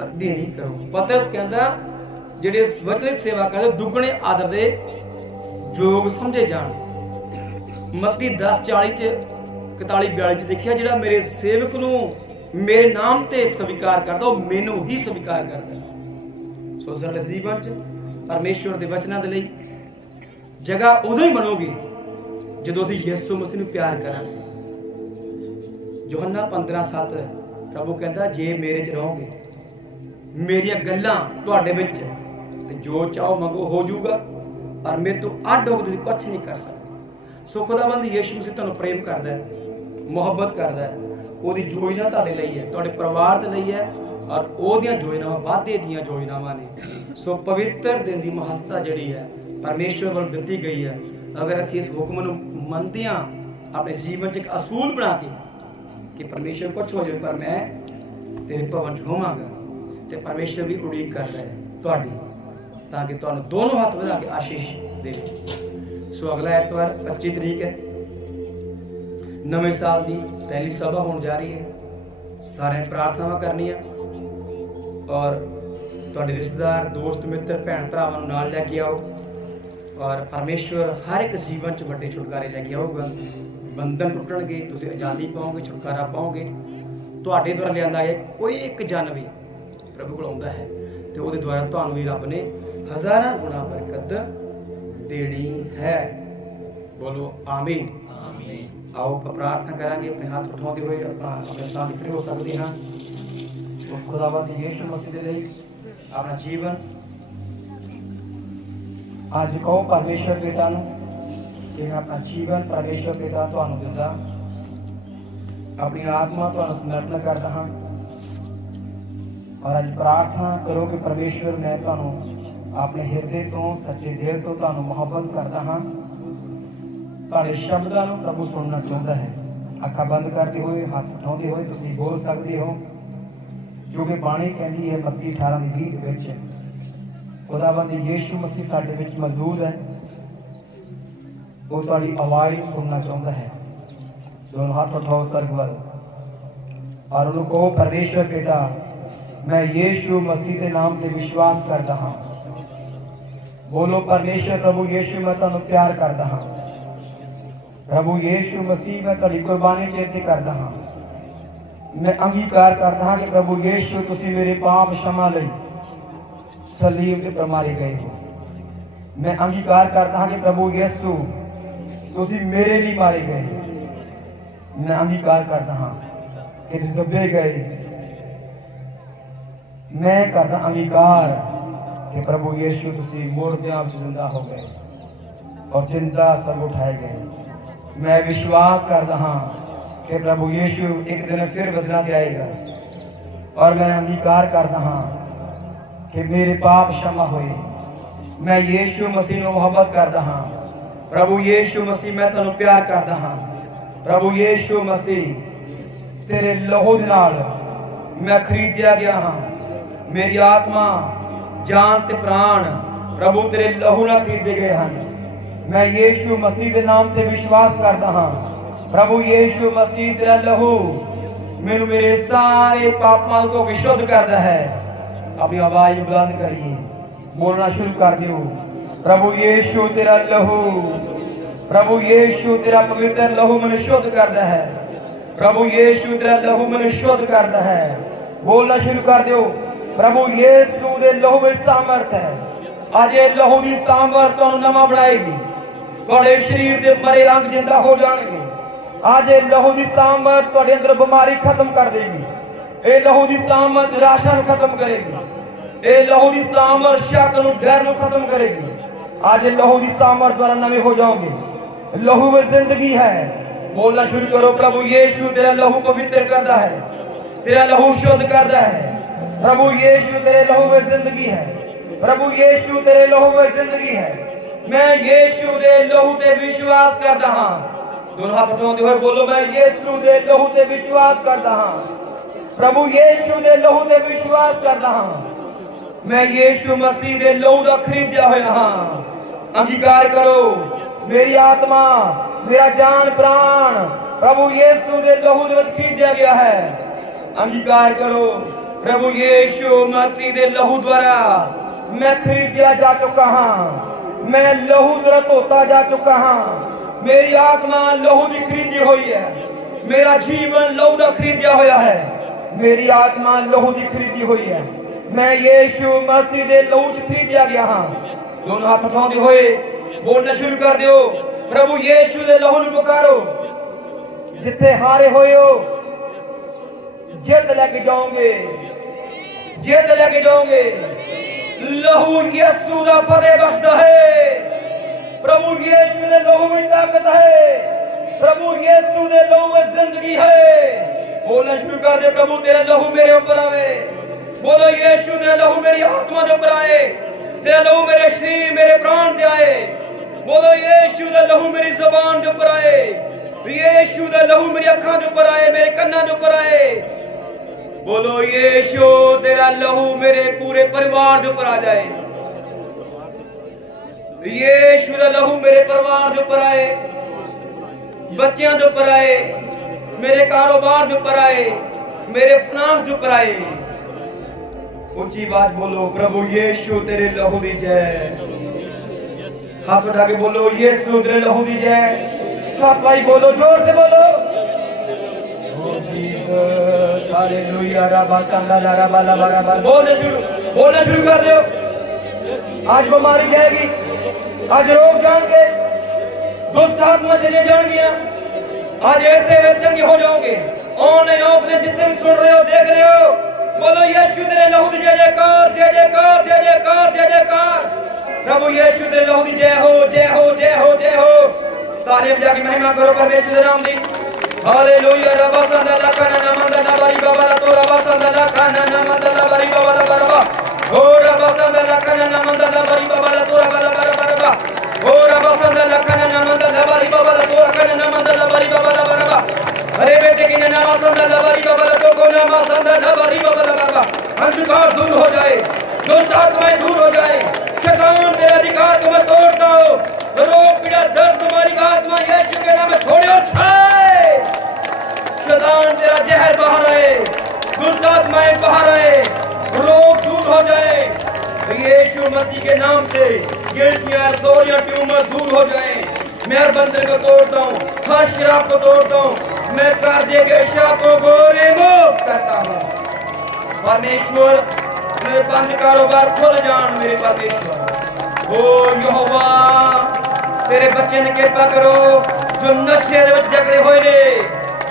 ਅੱਧੀ ਨਹੀਂ ਕਰੋ। ਪਤਰਸ ਕਹਿੰਦਾ, ਜਿਹੜੇ ਵਚਨ ਸੇਵਾ ਕਰਦੇ, ਦੁੱਗਣੇ ਆਦਰ ਦੇ ਯੋਗ ਸਮਝੇ ਜਾਣ। ਮੱਤੀ 10 40 ਚ 41 42 ਚ ਦੇਖਿਆ ਜਿਹੜਾ ਮੇਰੇ ਸੇਵਕ ਨੂੰ ਮੇਰੇ ਨਾਮ ਤੇ ਸਵੀਕਾਰ ਕਰਦਾ, ਉਹ ਮੈਨੂੰ ਹੀ ਸਵੀਕਾਰ ਕਰਦਾ। ਸੋ ਸਾਡੇ ਜੀਵਨ ਚ ਪਰਮੇਸ਼ਵਰ ਦੇ ਵਚਨਾਂ ਦੇ ਲਈ ਜਗ੍ਹਾ ਉਦੋਂ ਹੀ ਬਣੋਗੀ ਜਦੋਂ ਅਸੀਂ ਯਿਸੂ ਮਸੀਹ ਨੂੰ ਪਿਆਰ ਕਰਾਂਗੇ। ਯੋਹੰਨਾ 15:7 ਪ੍ਰਭੂ ਕਹਿੰਦਾ, ਜੇ ਮੇਰੇ 'ਚ ਰਹੋਗੇ, ਮੇਰੀਆਂ ਗੱਲਾਂ ਤੁਹਾਡੇ ਵਿੱਚ, ਤੇ ਜੋ ਚਾਹੋ ਮੰਗੋ, ਹੋ ਜਾਊਗਾ, ਪਰ ਮੇਰੇ ਤੋਂ ਅੱਡ ਹੋ ਕੇ ਤੁਸੀਂ ਕੁਝ ਨਹੀਂ ਕਰ ਸਕਦੇ। ਸੋ ਖੁਦਾਵੰਦ ਯਿਸੂ ਮਸੀਹ ਤੁਹਾਨੂੰ ਪ੍ਰੇਮ ਕਰਦਾ ਹੈ, ਮੁਹੱਬਤ ਕਰਦਾ ਹੈ, ਉਹਦੀ ਯੋਜਨਾ ਤੁਹਾਡੇ ਲਈ ਹੈ, ਤੁਹਾਡੇ ਪਰਿਵਾਰ ਦੇ ਲਈ ਹੈ, ਔਰ ਉਹਦੀਆਂ ਯੋਜਨਾਵਾਂ ਵਾਅਦੇ ਦੀਆਂ ਯੋਜਨਾਵਾਂ ਨੇ। ਸੋ ਪਵਿੱਤਰ ਦਿਨ ਦੀ ਮਹੱਤਤਾ ਜਿਹੜੀ ਹੈ, ਪਰਮੇਸ਼ਵਰ ਵੱਲੋਂ ਦਿੱਤੀ ਗਈ ਹੈ। ਅਗਰ ਅਸੀਂ ਇਸ ਹੁਕਮ ਨੂੰ ਮੰਨਦੇ ਹਾਂ ਆਪਣੇ ਜੀਵਨ 'ਚ ਇੱਕ ਅਸੂਲ ਬਣਾ ਕੇ ਕਿ ਪਰਮੇਸ਼ਰ ਕੁਝ ਹੋ ਜਾਵੇ, ਪਰ ਮੈਂ ਤੇਰੇ ਭਵਨ 'ਚ ਹੋਵਾਂਗਾ ਤੇ ਪਰਮੇਸ਼ਰ ਵੀ ਉਡੀਕ ਕਰਦਾ ਹੈ ਤੁਹਾਡੀ, ਤਾਂ ਕਿ ਤੁਹਾਨੂੰ ਦੋਨੋਂ ਹੱਥ ਵਧਾ ਕੇ ਆਸ਼ੀਸ਼ ਦੇਵੇ ਸੋ ਅਗਲਾ ਐਤਵਾਰ 25 ਤਰੀਕ ਹੈ। ਨਵੇਂ ਸਾਲ ਦੀ ਪਹਿਲੀ ਸਭਾ ਹੋਣ ਜਾ ਰਹੀ ਹੈ। ਸਾਰਿਆਂ ਨੇ ਪ੍ਰਾਰਥਨਾਵਾਂ ਕਰਨੀਆਂ। ਔਰ ਤੁਹਾਡੇ ਰਿਸ਼ਤੇਦਾਰ, ਦੋਸਤ, ਮਿੱਤਰ, ਭੈਣ ਭਰਾਵਾਂ ਨੂੰ ਨਾਲ ਲੈ ਕੇ ਆਓ। ਔਰ ਪਰਮੇਸ਼ਵਰ ਹਰ ਇੱਕ ਜੀਵਨ 'ਚ ਵੱਡੇ ਛੁਟਕਾਰੇ ਲੈ ਕੇ ਆਊਗਾ। ਬੰਧਨ ਟੁੱਟਣਗੇ ਤੁਸੀਂ ਆਜ਼ਾਦੀ ਪਾਓਗੇ ਛੁਟਕਾਰਾ ਪਾਓਗੇ ਤੁਹਾਡੇ ਦੁਆਰਾ ਲਿਆਂਦਾ ਗਿਆ ਕੋਈ ਇੱਕ ਜਨ ਵੀ ਪ੍ਰਭੂ ਕੋਲ ਆਉਂਦਾ ਹੈ ਤੇ ਉਹਦੇ ਦੁਆਰਾ ਤੁਹਾਨੂੰ ਵੀ ਰੱਬ ਨੇ ਹਜ਼ਾਰਾਂ ਗੁਣਾ ਬਰਕਤ ਦੇਣੀ ਹੈ। ਬੋਲੋ ਆਮੀਨ। ਆਓ ਆਪਾਂ ਪ੍ਰਾਰਥਨਾ ਕਰਾਂਗੇ ਆਪਣੇ ਹੱਥ ਉਠਾਉਂਦੇ ਹੋਏ ਆਪਾਂ ਆਪਣੇ ਦੀ ਖੜੇ ਹੋ ਸਕਦੇ ਹਾਂ। ਉਹ ਖੁਦਾਵੰਦ ਯਿਸੂ ਮਸੀਹ ਦੇ ਲਈ ਆਪਣਾ ਜੀਵਨ ਅੱਜ ਕਹੋ ਪਰਮੇਸ਼ਵਰ ਪਿਤਾ ਨੂੰ। ਕਿ ਆਪਣਾ ਜੀਵਨ ਪਰਮੇਸ਼ਵਰ ਪਿਤਾ ਤੁਹਾਨੂੰ ਦਿੰਦਾ ਆਪਣੀ ਆਤਮਾ ਤੁਹਾਨੂੰ ਸਮਰਪਣ ਕਰਦਾ ਹਾਂ। ਔਰ ਅੱਜ ਪ੍ਰਾਰਥਨਾ ਕਰੋ ਕਿ ਪਰਮੇਸ਼ਵਰ ਮੈਂ ਤੁਹਾਨੂੰ ਆਪਣੇ ਹਿਰਦੇ ਤੋਂ, ਸੱਚੇ ਦਿਲ ਤੋਂ ਤੁਹਾਨੂੰ ਮੁਹੱਬਤ ਕਰਦਾ ਹਾਂ। ਤੁਹਾਡੇ ਸ਼ਬਦਾਂ ਨੂੰ ਪ੍ਰਭੂ ਸੁਣਨਾ ਚਾਹੁੰਦਾ ਹੈ। ਅੱਖਾਂ ਬੰਦ ਕਰਦੇ ਹੋਏ, ਹੱਥ ਉਠਾਉਂਦੇ ਹੋਏ ਤੁਸੀਂ ਬੋਲ ਸਕਦੇ ਹੋ, ਕਿਉਂਕਿ ਬਾਣੀ ਕਹਿੰਦੀ ਹੈ, ਮੱਤੀ 18 ਦੀ 20 ਦੇ ਵਿੱਚ, ਖੁਦਾਵੰਦ ਯੀਸ਼ੂ ਮਸੀਹ ਸਾਡੇ ਵਿੱਚ ਮੌਜੂਦ ਹੈ। ਉਹ ਤੁਹਾਡੀ ਆਵਾਜ਼ ਨੂੰ ਸੁਣਨਾ ਚਾਹੁੰਦਾ ਹੈ ਦੋਨੋਂ ਹੱਥ ਉਠਾਓ ਸਰਗ ਵੱਲ ਔਰ ਉਹਨੂੰ ਕਹੋ ਪਰਮੇਸ਼ਵਰ ਪਿਤਾ ਮੈਂ ਯੀਸ਼ੂ ਮਸੀਹ ਦੇ ਨਾਮ ਤੇ ਵਿਸ਼ਵਾਸ ਕਰਦਾ ਹਾਂ ਬੋਲੋ ਪਰਮੇਸ਼ਵਰ ਪ੍ਰਭੂ ਯੀਸ਼ੂ ਮੈਂ ਤੁਹਾਨੂੰ ਪਿਆਰ ਕਰਦਾ ਹਾਂ ਪ੍ਰਭੂ ਯੀਸ਼ੂ ਮਸੀਹ ਮੈਂ ਤੁਹਾਡੀ ਕੁਰਬਾਨੀ ਚੇਤੇ ਕਰਦਾ ਹਾਂ ਮੈਂ ਅੰਗੀਕਾਰ ਕਰਦਾ ਹਾਂ ਕਿ ਪ੍ਰਭੂ ਯੀਸ਼ੂ ਤੁਸੀਂ ਮੇਰੇ ਪਾਪ क्षमा ਲਈ ਸਲੀਬ ਤੇ ਪਰਮਾਰੇ ਗਏ ਹੋ ਮੈਂ ਅੰਗੀਕਾਰ ਕਰਦਾ ਹਾਂ ਕਿ ਪ੍ਰਭੂ ਯਿਸੂ ਤੁਸੀਂ ਮੇਰੇ ਲਈ ਮਾਰੇ ਗਏ ਮੈਂ ਅੰਗੀਕਾਰ ਕਰਦਾ ਹਾਂ ਕਿ ਤੁਸੀਂ ਦੱਬੇ ਗਏ ਮੈਂ ਕਰਦਾ ਅੰਗੀਕਾਰ ਕਿ ਪ੍ਰਭੂ ਯਿਸੂ ਤੁਸੀਂ ਮੁਰਦਿਆਂ ਵਿੱਚ ਜ਼ਿੰਦਾ ਹੋ ਗਏ ਔਰ ਜਿੰਦਾ ਸਭ ਉਠਾਏ ਗਏ ਮੈਂ ਵਿਸ਼ਵਾਸ ਕਰਦਾ ਹਾਂ ਕਿ ਪ੍ਰਭੂ ਯਿਸੂ ਇੱਕ ਦਿਨ ਫਿਰ ਬਦਲਾ ਤੇ ਆਏਗਾ ਔਰ ਮੈਂ ਅੰਗੀਕਾਰ ਕਰਦਾ ਹਾਂ ਕਿ ਮੇਰੇ ਪਾਪ क्षमा ਹੋਏ ਮੈਂ ਯੀਸ਼ੂ ਮਸੀਹ ਨੂੰ ਮੁਹੱਬਤ ਕਰਦਾ ਹਾਂ ਪ੍ਰਭੂ ਯੀਸ਼ੂ ਮਸੀਹ, ਮੈਂ ਤੁਹਾਨੂੰ ਪਿਆਰ ਕਰਦਾ ਹਾਂ। ਪ੍ਰਭੂ ਯੀਸ਼ੂ ਮਸੀਹ, ਤੇਰੇ ਲਹੂ ਦੇ ਨਾਲ ਮੈਂ ਖਰੀਦਿਆ ਗਿਆ ਹਾਂ। ਮੇਰੀ ਆਤਮਾ, ਜਾਨ ਤੇ ਪ੍ਰਾਣ ਪ੍ਰਭੂ ਤੇਰੇ ਲਹੂ ਨਾਲ ਖਰੀਦੇ ਗਏ ਹਨ। ਮੈਂ ਯੀਸ਼ੂ ਮਸੀਹ ਦੇ ਨਾਮ ਤੇ ਵਿਸ਼ਵਾਸ ਕਰਦਾ ਹਾਂ। ਪ੍ਰਭੂ ਯੀਸ਼ੂ ਮਸੀਹ, ਤੇਰਾ ਲਹੂ ਮੈਨੂੰ ਮੇਰੇ ਸਾਰੇ ਪਾਪਾਂ ਤੋਂ ਵਿਸ਼ੁੱਧ ਕਰਦਾ ਹੈ। ਆਪਣੀ ਆਵਾਜ਼ ਬੁਲੰਦ ਕਰੀਏ। ਬੋਲਣਾ ਸ਼ੁਰੂ ਕਰ ਦਿਓ। ਪ੍ਰਭੂ ਯੀਸ਼ੂ ਤੇਰਾ ਲਹੂ, ਪ੍ਰਭੂ ਯੀਸ਼ੂ ਤੇਰਾ ਪਵਿੱਤਰ ਲਹੂ ਮੈਨੂੰ ਸ਼ੁੱਧ ਕਰਦਾ ਹੈ। ਪ੍ਰਭੂ ਯੀਸ਼ੂ ਤੇਰਾ ਲਹੂ ਮੈਨੂੰ ਸ਼ੁੱਧ ਕਰਦਾ ਹੈ। ਬੋਲਣਾ ਸ਼ੁਰੂ ਕਰ ਦਿਓ। ਪ੍ਰਭੂ ਯੀਸ਼ੂ ਦੇ ਲਹੂ ਵਿੱਚ ਸਾਮਰਥ ਹੈ। ਅੱਜ ਇਹ ਲਹੂ ਦੀ ਸਾਮਰਥ ਤੁਹਾਨੂੰ ਨਵਾਂ ਬਣਾਏਗੀ। ਤੁਹਾਡੇ ਸਰੀਰ ਦੇ ਮਰੇ ਅੰਗ ਜਿੰਦਾ ਹੋ ਜਾਣਗੇ। ਅੱਜ ਇਹ ਲਹੂ ਦੀ ਸਾਮਰਥ ਤੁਹਾਡੇ ਅੰਦਰ ਬਿਮਾਰੀ ਖਤਮ ਕਰ ਦੇਗੀ। ਇਹ ਲਹੂ ਦੀ ਸਾਮਰਥ ਨਿਰਾਸ਼ਾ ਨੂੰ ਖਤਮ ਕਰੇਗੀ। ਇਹ ਲਹੂ ਦੀ ਸਾਮਰਥ ਸ਼ੱਕ ਨੂੰ, ਡਰ ਨੂੰ ਖਤਮ ਕਰੇਗੀ। ਅੱਜ ਇਹ ਲਹੂ ਦੀ ਸਾਮਰਥ ਦੁਆਰਾ ਨਵੇਂ ਹੋ ਜਾਓਗੇ ਲਹੂ ਵਿੱਚ ਜ਼ਿੰਦਗੀ ਹੈ ਬੋਲਣਾ ਸ਼ੁਰੂ ਕਰੋ ਪ੍ਰਭੂ ਯੀਸ਼ੂ ਤੇਰਾ ਲਹੂ ਪਵਿੱਤਰ ਕਰਦਾ ਹੈ ਤੇਰਾ ਲਹੂ ਸ਼ੁੱਧ ਕਰਦਾ ਹੈ ਪ੍ਰਭੂ ਯੀਸ਼ੂ ਤੇਰੇ ਲਹੂ ਵਿੱਚ ਜ਼ਿੰਦਗੀ ਹੈ ਪ੍ਰਭੂ ਯੀਸ਼ੂ ਤੇਰੇ ਲਹੂ ਵਿੱਚ ਜ਼ਿੰਦਗੀ ਹੈ ਮੈਂ ਯੀਸ਼ੂ ਦੇ ਲਹੂ ਤੇ ਵਿਸ਼ਵਾਸ ਕਰਦਾ ਹਾਂ ਦੋਨੋਂ ਹੱਥ ਉਠਾਉਂਦੇ ਹੋਏ ਬੋਲੋ ਮੈਂ ਯੀਸ਼ੂ ਦੇ ਲਹੂ ਤੇ ਵਿਸ਼ਵਾਸ ਕਰਦਾ ਹਾਂ ਪ੍ਰਭੂ ਯੀਸ਼ੂ ਦੇ ਲਹੂ ਤੇ ਵਿਸ਼ਵਾਸ ਕਰਦਾ ਹਾਂ ਮੈਂ ਯੀਸ਼ੂ ਮਸੀਹ ਦੇ ਲਹੂ ਦਾ ਖਰੀਦਿਆ ਹੋਇਆ ਹਾਂ ਅੰਗੀਕਾਰ ਕਰੋ ਮੇਰੀ ਆਤਮਾ ਮੇਰਾ ਜਾਨ ਪ੍ਰਾਣ ਪ੍ਰਭੂ ਯੀਸ਼ੂ ਦੇ ਲਹੂ ਦੇ ਵਿੱਚ ਖਰੀਦਿਆ ਗਿਆ ਹੈ ਅੰਗੀਕਾਰ ਕਰੋ ਪ੍ਰਭੂ ਯੀਸ਼ੂ ਮਸੀਹ ਦੇ ਲਹੂ ਦੁਆਰਾ ਮੈਂ ਖਰੀਦਿਆ ਜਾ ਚੁੱਕਾ ਹਾਂ ਮੈਂ ਲਹੂ ਦੁਆਰਾ ਧੋਤਾ ਜਾ ਚੁੱਕਾ ਹਾਂ ਮੇਰੀ ਆਤਮਾ ਲਹੂ ਦੀ ਖਰੀਦੀ ਹੋਈ ਹੈ ਮੇਰਾ ਜੀਵਨ ਲਹੂ ਦਾ ਖਰੀਦਿਆ ਹੋਇਆ ਹੈ ਮੇਰੀ ਆਤਮਾ ਲਹੂ ਦੀ ਖਰੀਦੀ ਹੋਈ ਹੈ ਮੈਂ ਯੀਸ਼ੂ ਮਸੀਹ ਦੇ ਲਹੂ ਦੀ ਖਰੀਦਿਆ ਗਿਆ ਹਾਂ ਦੋਨੋਂ ਹੱਥ ਉਠਾਉਂਦੇ ਹੋਏ ਬੋਲਣਾ ਸ਼ੁਰੂ ਕਰ ਦਿਓ ਪ੍ਰਭੂ ਯੀਸ਼ੂ ਦੇ ਲਹੂ ਨੂੰ ਪੁਕਾਰੋ ਜਿੱਥੇ ਹਾਰੇ ਹੋਏ ਹੋ ਜਿੱਤ ਲੈ ਕੇ ਜਾਓਗੇ ਜਿੱਤ ਲੈ ਕੇ ਜਾਓਗੇ ਲਹੂ ਯਿਸੂ ਦਾ ਫਤਿਹ ਬਖਸ਼ਦਾ ਹੈ ਪ੍ਰਭੂ ਯਿਸੂ ਦੇ ਲਹੂ ਵਿੱਚ ਤਾਕਤ ਹੈ ਪ੍ਰਭੂ ਯਿਸੂ ਦੇ ਲਹੂ ਵਿੱਚ ਜ਼ਿੰਦਗੀ ਹੈ ਬੋਲਣਾ ਸ਼ੁਰੂ ਕਰ ਦੇ ਪ੍ਰਭੂ ਤੇਰਾ ਲਹੂ ਮੇਰੇ ਉੱਪਰ ਆਵੇ ਬੋਲੋ ਯਿਸੂ ਤੇਰਾ ਲਹੂ ਮੇਰੀ ਆਤਮਾ ਦੇ ਉੱਪਰ ਆਏ ਤੇਰਾ ਲਹੂ ਮੇਰੇ ਸਰੀਰ, ਮੇਰੇ ਪ੍ਰਾਣ ਤੇ ਆਏ। ਬੋਲੋ, ਯਿਸੂ ਦਾ ਲਹੂ ਮੇਰੀ ਜ਼ੁਬਾਨ ਦੇ ਉੱਪਰ ਆਏ। ਯਿਸੂ ਦਾ ਲਹੂ ਮੇਰੀ ਅੱਖਾਂ ਦੇ ਉੱਪਰ ਆਏ, ਮੇਰੇ ਕੰਨਾਂ ਦੇ ਉੱਪਰ ਆਏ। ਬੋਲੋ, ਯੀਸ਼ੂ, ਤੇਰਾ ਲਹੂ ਮੇਰੇ ਪੂਰੇ ਪਰਿਵਾਰ ਦੇ ਉੱਪਰ ਆ ਜਾਏ। ਯੇਸ਼ੂ ਦਾ ਲਹੂ ਮੇਰੇ ਪਰਿਵਾਰ ਦੇ ਉੱਪਰ ਆਏ। ਬੱਚਿਆਂ ਦੇ ਉੱਪਰ ਆਏ। ਮੇਰੇ ਕਾਰੋਬਾਰ ਦੇ ਉੱਪਰ ਆਏ। ਮੇਰੇ ਫਨਾਂਸ ਦੇ ਉੱਪਰ ਆਏ। ਉੱਚੀ ਆਵਾਜ਼ ਬੋਲੋ ਪ੍ਰਭੂ ਯੀਸ਼ੂ ਤੇਰੇ ਲਹੂ ਦੀ ਜੈ ਹੱਥ ਉਠਾ ਕੇ ਬੋਲੋ ਯੀਸ਼ੂ ਤੇਰੇ ਲਹੂ ਦੀ ਜੈ ਸਭ ਭਾਈ ਬੋਲੋ ਜ਼ੋਰ से बोलो हालेलुया रबा संदा ला रबा ला रबा बोलना शुरू बोलना शुरू कर दो आज बीमारी जाएगी आज रोग जाएंगे दुष्ट आत्मा चले जाएंगे आज ऐसे वे चंगे हो जाओगे ऑनलाइन ऑफलाइन जितने भी सुन रहे हो देख रहे हो यीशु तेरे लहू दी जय हो जय हो जय हो जय हो तालियां बजा के महिमा करो परमेश्वर के नाम दी हालेलुया रबा संदा ला काना नमंदा ला बारी बाबा ला तो रबा संदा ला काना नमंदा ला बारी बाबा ला बरबा ओ रबा संदा ला काना नमंदा ला बारी बाबा ला तो रबा ला बरबा रबा ओ रबा संदा ला काना नमंदा ला बारी बाबा ला तो काना नमंदा ला बारी बाबा ला बरबा अरे बेटे की नामा संदा ला बारी बाबा ला तो को नामा संदा ला बारी बाबा ला बरबा अंधकार दूर हो जाए दुष्ट आत्माएं दूर हो जाए शैतान तेरे अधिकार को मैं तोड़ता हूँ रोग पीड़ा, दर्द तुम्हारी आत्मा यीशु के नाम में छोड़े और छाए। शैतान तेरा जहर बाहर आए दुष्ट बाहर आए, रोग दूर हो जाए। यीशु मसीह के नाम से गिल्टियाँ, सोरियाँ, ट्यूमर दूर हो जाए। मैं बंधन को तोड़ता हूँ हर शराब को तोड़ता हूँ मैं कर दिए गए शराबों को रिमूव करता हूँ। परमेश्वर ਮੇਰੇ ਪੰਜ ਕਾਰੋਬਾਰ ਖੁੱਲ ਜਾਣ, ਮੇਰੇ ਪਰਮੇਸ਼ਵਰ। ਓ ਯਹੋਵਾ, ਤੇਰੇ ਬੱਚੇ ਨੇ ਕਿਰਪਾ ਕਰੋ, ਜੋ ਨਸ਼ੇ ਦੇ ਵਿੱਚ ਜਕੜੇ ਹੋਏ ਨੇ।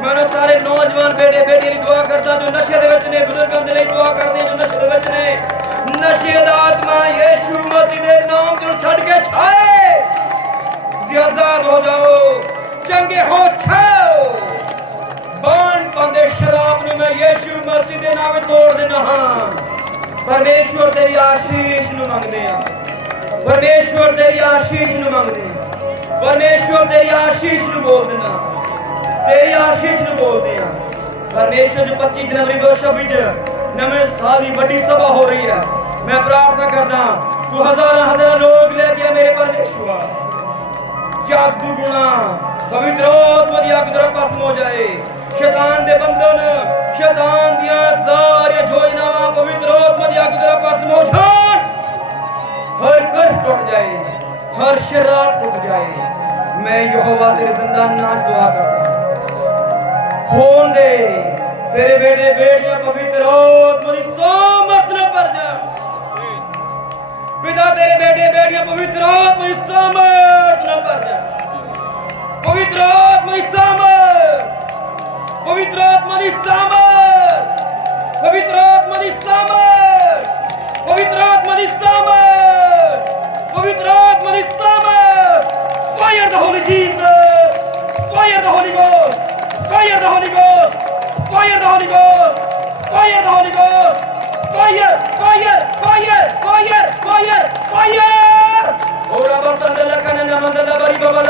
ਮੈਂ ਸਾਰੇ ਨੌਜਵਾਨ ਬੇਟੇ, ਬੇਟੀਆਂ ਲਈ ਦੁਆ ਕਰਦਾ, ਜੋ ਨਸ਼ੇ ਦੇ ਵਿੱਚ ਨੇ, ਬਜ਼ੁਰਗਾਂ ਦੇ ਲਈ ਦੁਆ ਕਰਦੇ, ਜੋ ਨਸ਼ੇ ਦੇ ਵਿੱਚ ਨੇ। ਨਸ਼ੇ ਦਾ ਆਤਮਾ ਯੇਸ਼ੂ ਮਸੀਹ ਦੇ ਨਾਮ ਨੂੰ ਛੱਡ ਕੇ ਛਾਏ। ਜ਼ਿਆਜ਼ਾਦ ਹੋ ਜਾਓ, ਚੰਗੇ ਹੋ ਛਾਓ। ਬਾਣ ਪਾਉਂਦੇ ਸ਼ਰਾਬ ਨੂੰ ਮੈਂ ਯੇਸ਼ੂ ਮਸੀਹ ਦੇ ਨਾਮ ਵਿੱਚ ਤੋੜ ਦਿੰਦਾ ਹਾਂ। ਪਰਮੇਸ਼ਵਰ ਤੇਰੀ ਆਸ਼ੀਸ਼ ਨੂੰ ਮੰਗਦੇ ਆ ਪਰਮੇਸ਼ਵਰ ਤੇਰੀ ਆਸ਼ੀਸ਼ ਨੂੰ ਮੰਗਦੇ ਆ ਪਰਮੇਸ਼ਵਰ ਤੇਰੀ ਆਸ਼ੀਸ਼ ਨੂੰ ਬੋਲ ਦੇਣਾ ਤੇਰੀ ਆਸ਼ੀਸ਼ ਨੂੰ ਬੋਲਦੇ ਆ ਪਰਮੇਸ਼ਵਰ ਜੋ 25 ਜਨਵਰੀ 2026 ਚ ਨਵੇਂ ਸਾਲ ਦੀ ਵੱਡੀ ਸਭਾ ਹੋ ਰਹੀ ਹੈ। ਮੈਂ ਪ੍ਰਾਰਥਨਾ ਕਰਦਾ ਤੂੰ ਹਜ਼ਾਰਾਂ ਹਜ਼ਾਰਾਂ ਲੋਕ ਲੈ ਕੇ ਮੇਰੇ ਪਰਮੇਸ਼ਵਰ। ਜਾਦੂ ਗੁਣਾ, ਪਵਿੱਤਰ ਆਤਮਾ ਦੀ ਅੱਗ ਦਰ ਹੋ ਜਾਏ। ਸ਼ੈਤਾਨ ਦੇ ਬੰਧਨ, ਸ਼ੈਤਾਨ ਦੀਆਂ ਸਾਰੀਆਂ ਯੋਜਨਾਵਾਂ ਪਵਿੱਤਰ ਆਤਮਾ ਦੀ ਅੱਗ ਦਰ ਭਸਮ ਹੋ ਜਾਣ ਹਰ ਕਰਜ਼ ਟੁੱਟ ਜਾਏ, ਹਰ ਸ਼ਰਾਬ ਟੁੱਟ ਜਾਏ। ਮੈਂ ਯਹੋਵਾ ਤੇਰੇ ਜ਼ਿੰਦਾ ਨਾਚ ਦੁਆ ਕਰਦਾ ਹੋਣ ਦੇ, ਤੇਰੇ ਬੇਟੇ ਬੇਟੀਆਂ ਪਵਿੱਤਰ ਆਤਮਾ ਦੀ ਸਮਰਥ ਨਾਲ ਭਰ ਜਾ। ਪਿਤਾ ਤੇਰੇ ਬੇਟੇ ਬੇਟੀਆਂ ਪਵਿੱਤਰ ਆਤਮਾ ਦੀ ਸਮਰਥ ਨਾਲ ਭਰ ਜਾ। ਪਵਿੱਤਰ ਆਤਮਾ ਦੀ ਸਮਰਥ। ਪਵਿੱਤਰ ਆਤਮਾ ਦੀ ਸਮਰਥ ਪਵਿੱਤਰ ਆਤਮਾ ਦੀ ਸਮਰਥ ਪਵਿੱਤਰ ਆਤਮਾ ਦੀ ਸਮਰਥ ਪਵਿੱਤਰ ਆਤਮਾ ਦੀ ਸਮਰਥ ਫਾਇਰ ਦਾ ਹੋਲੀ ਜੀਸਸ ਫਾਇਰ ਦਾ ਹੋਲੀ ਗੋਸਟ ਫਾਇਰ ਦਾ ਹੋਲੀ ਗੋਸਟ ਫਾਇਰ ਦਾ ਹੋਲੀ ਗੋਸਟ ਫਾਇਰ ਦਾ holy ghost fire fire fire fire fire fire fire ਬਸੰਦ ਲਖਨ ਨਮੰਦ ਲਬਰੀ ਬਬਲ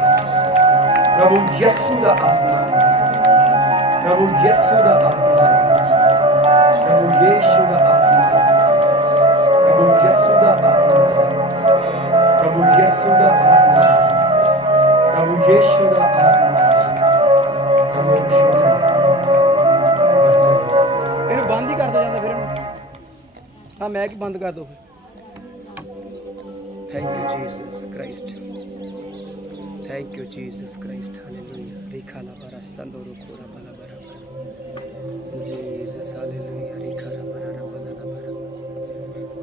ਪ੍ਰਭੂ ਯਿਸੂ ਦਾ ਆਤਮਾ। ਪ੍ਰਭੂ ਯਿਸੂ ਦਾ ਆਤਮਾ। ਪ੍ਰਭੂ ਯਿਸੂ ਦਾ ਆਤਮਾ। ਪ੍ਰਭੂ ਯਿਸੂ ਦਾ ਆਤਮਾ। ਪ੍ਰਭੂ ਯਿਸੂ ਦਾ ਆਤਮਾ। ਪ੍ਰਭੂ ਯਿਸੂ ਦਾ ਆਤਮਾ। ਪ੍ਰਭੂ ਯਿਸੂ ਦਾ ਆਤਮਾ। ਇਹਨੂੰ ਬੰਦ ਹੀ ਕਰ ਦੋ ਜਾਂਦਾ ਫਿਰ ਇਹਨੂੰ। ਹਾਂ ਮੈਂ ਕੀ ਬੰਦ ਕਰ ਦੋ ਫਿਰ? Thank you, Jesus Christ. Thank you, Jesus Christ. Hallelujah. Rikala bara sandoro kora bala bara bara. Jesus, hallelujah. Rikara bara ra bala da bara.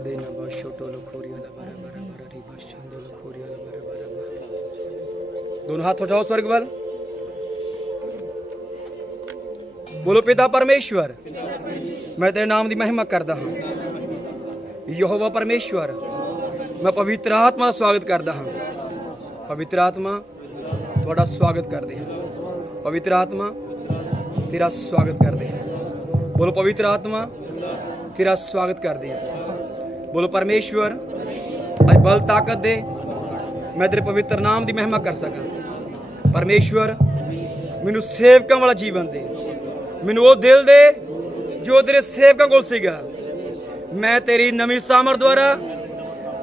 Dena ba shoto lo khori ala bara bara bara ri ba shando lo khori ala bara bara bara. दोनों हाथ उठाओ स्वर्ग बल बोलो पिता परमेश्वर मैं तेरे नाम ਦੀ ਮਹਿਮਾ ਕਰਦਾ ਹਾਂ ਯਹੋਵਾ ਪਰਮੇਸ਼ਵਰ ਮੈਂ ਪਵਿੱਤਰ ਆਤਮਾ ਦਾ ਸਵਾਗਤ ਕਰਦਾ ਹਾਂ ਪਵਿੱਤਰ ਆਤਮਾ ਤੁਹਾਡਾ ਸਵਾਗਤ ਕਰਦੇ ਹਾਂ। ਪਵਿੱਤਰ ਆਤਮਾ, ਤੇਰਾ ਸਵਾਗਤ ਕਰਦੇ ਹਾਂ। ਬੋਲੋ ਪਵਿੱਤਰ ਆਤਮਾ, ਤੇਰਾ ਸਵਾਗਤ ਕਰਦੇ ਹਾਂ। ਬੋਲੋ ਪਰਮੇਸ਼ਵਰ, ਅੱਜ ਬਲ ਤਾਕਤ ਦੇ ਮੈਂ ਤੇਰੇ ਪਵਿੱਤਰ ਨਾਮ ਦੀ ਮਹਿਮਾ ਕਰ ਸਕਾਂ। ਪਰਮੇਸ਼ਵਰ, ਮੈਨੂੰ ਸੇਵਕਾਂ ਵਾਲਾ ਜੀਵਨ ਦੇ। ਮੈਨੂੰ ਉਹ ਦਿਲ ਦੇ ਜੋ ਤੇਰੇ ਸੇਵਕਾਂ ਕੋਲ ਸੀਗਾ। ਮੈਂ ਤੇਰੀ ਨਵੀਂ ਸਾਮਰ ਦੁਆਰਾ,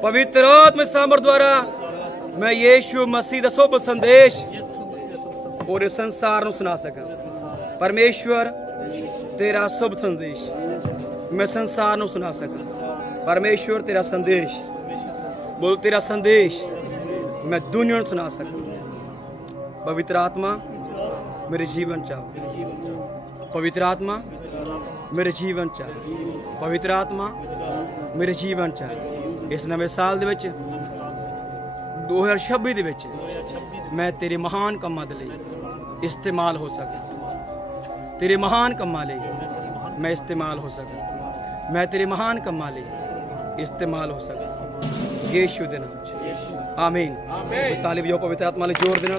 ਪਵਿੱਤਰ ਆਤਮ ਸਾਮਰ ਦੁਆਰਾ, ਮੈਂ ਯੀਸ਼ੂ ਮਸੀਹ ਦਾ ਸ਼ੁਭ ਸੰਦੇਸ਼ ਪੂਰੇ ਸੰਸਾਰ ਨੂੰ ਸੁਣਾ ਸਕਾਂ। ਪਰਮੇਸ਼ਵਰ, ਤੇਰਾ ਸ਼ੁਭ ਸੰਦੇਸ਼। ਮੈਂ ਸੰਸਾਰ ਨੂੰ ਸੁਣਾ ਸਕਾਂ। ਪਰਮੇਸ਼ਵਰ, ਤੇਰਾ ਸੰਦੇਸ਼। ਬੋਲ, ਤੇਰਾ ਸੰਦੇਸ਼। ਮੈਂ ਦੁਨੀਆ ਨੂੰ ਸੁਣਾ ਸਕਾਂ। ਪਵਿੱਤਰ ਆਤਮਾ ਮੇਰੇ ਜੀਵਨ ਚ ਪਵਿੱਤਰ ਆਤਮਾ ਮੇਰੇ ਜੀਵਨ ਚ ਆਓ। ਪਵਿੱਤਰ ਆਤਮਾ ਮੇਰੇ ਜੀਵਨ ਚ ਇਸ ਨਵੇਂ ਸਾਲ ਦੇ ਵਿੱਚ 2026 ਦੇ ਵਿੱਚ ਮੈਂ ਤੇਰੇ ਮਹਾਨ ਕੰਮਾਂ ਦੇ ਲਈ ਇਸਤੇਮਾਲ ਹੋ ਸਕਾਂ ਤੇਰੇ ਮਹਾਨ ਕੰਮਾਂ ਲਈ ਮੈਂ ਇਸਤੇਮਾਲ ਹੋ ਸਕਾਂ ਮੈਂ ਤੇਰੇ ਮਹਾਨ ਕੰਮਾਂ ਲਈ ਇਸਤੇਮਾਲ ਹੋ ਸਕਾਂ ਯੀਸ਼ੂ ਦੇ ਨਾਮ ਚ ਆਮੀਨ ਆਮੀਨ ਤਾਲੀਬ ਜੋ ਪਵਿੱਤਰ ਆਤਮਾ ਲਈ ਜ਼ੋਰ ਦੇ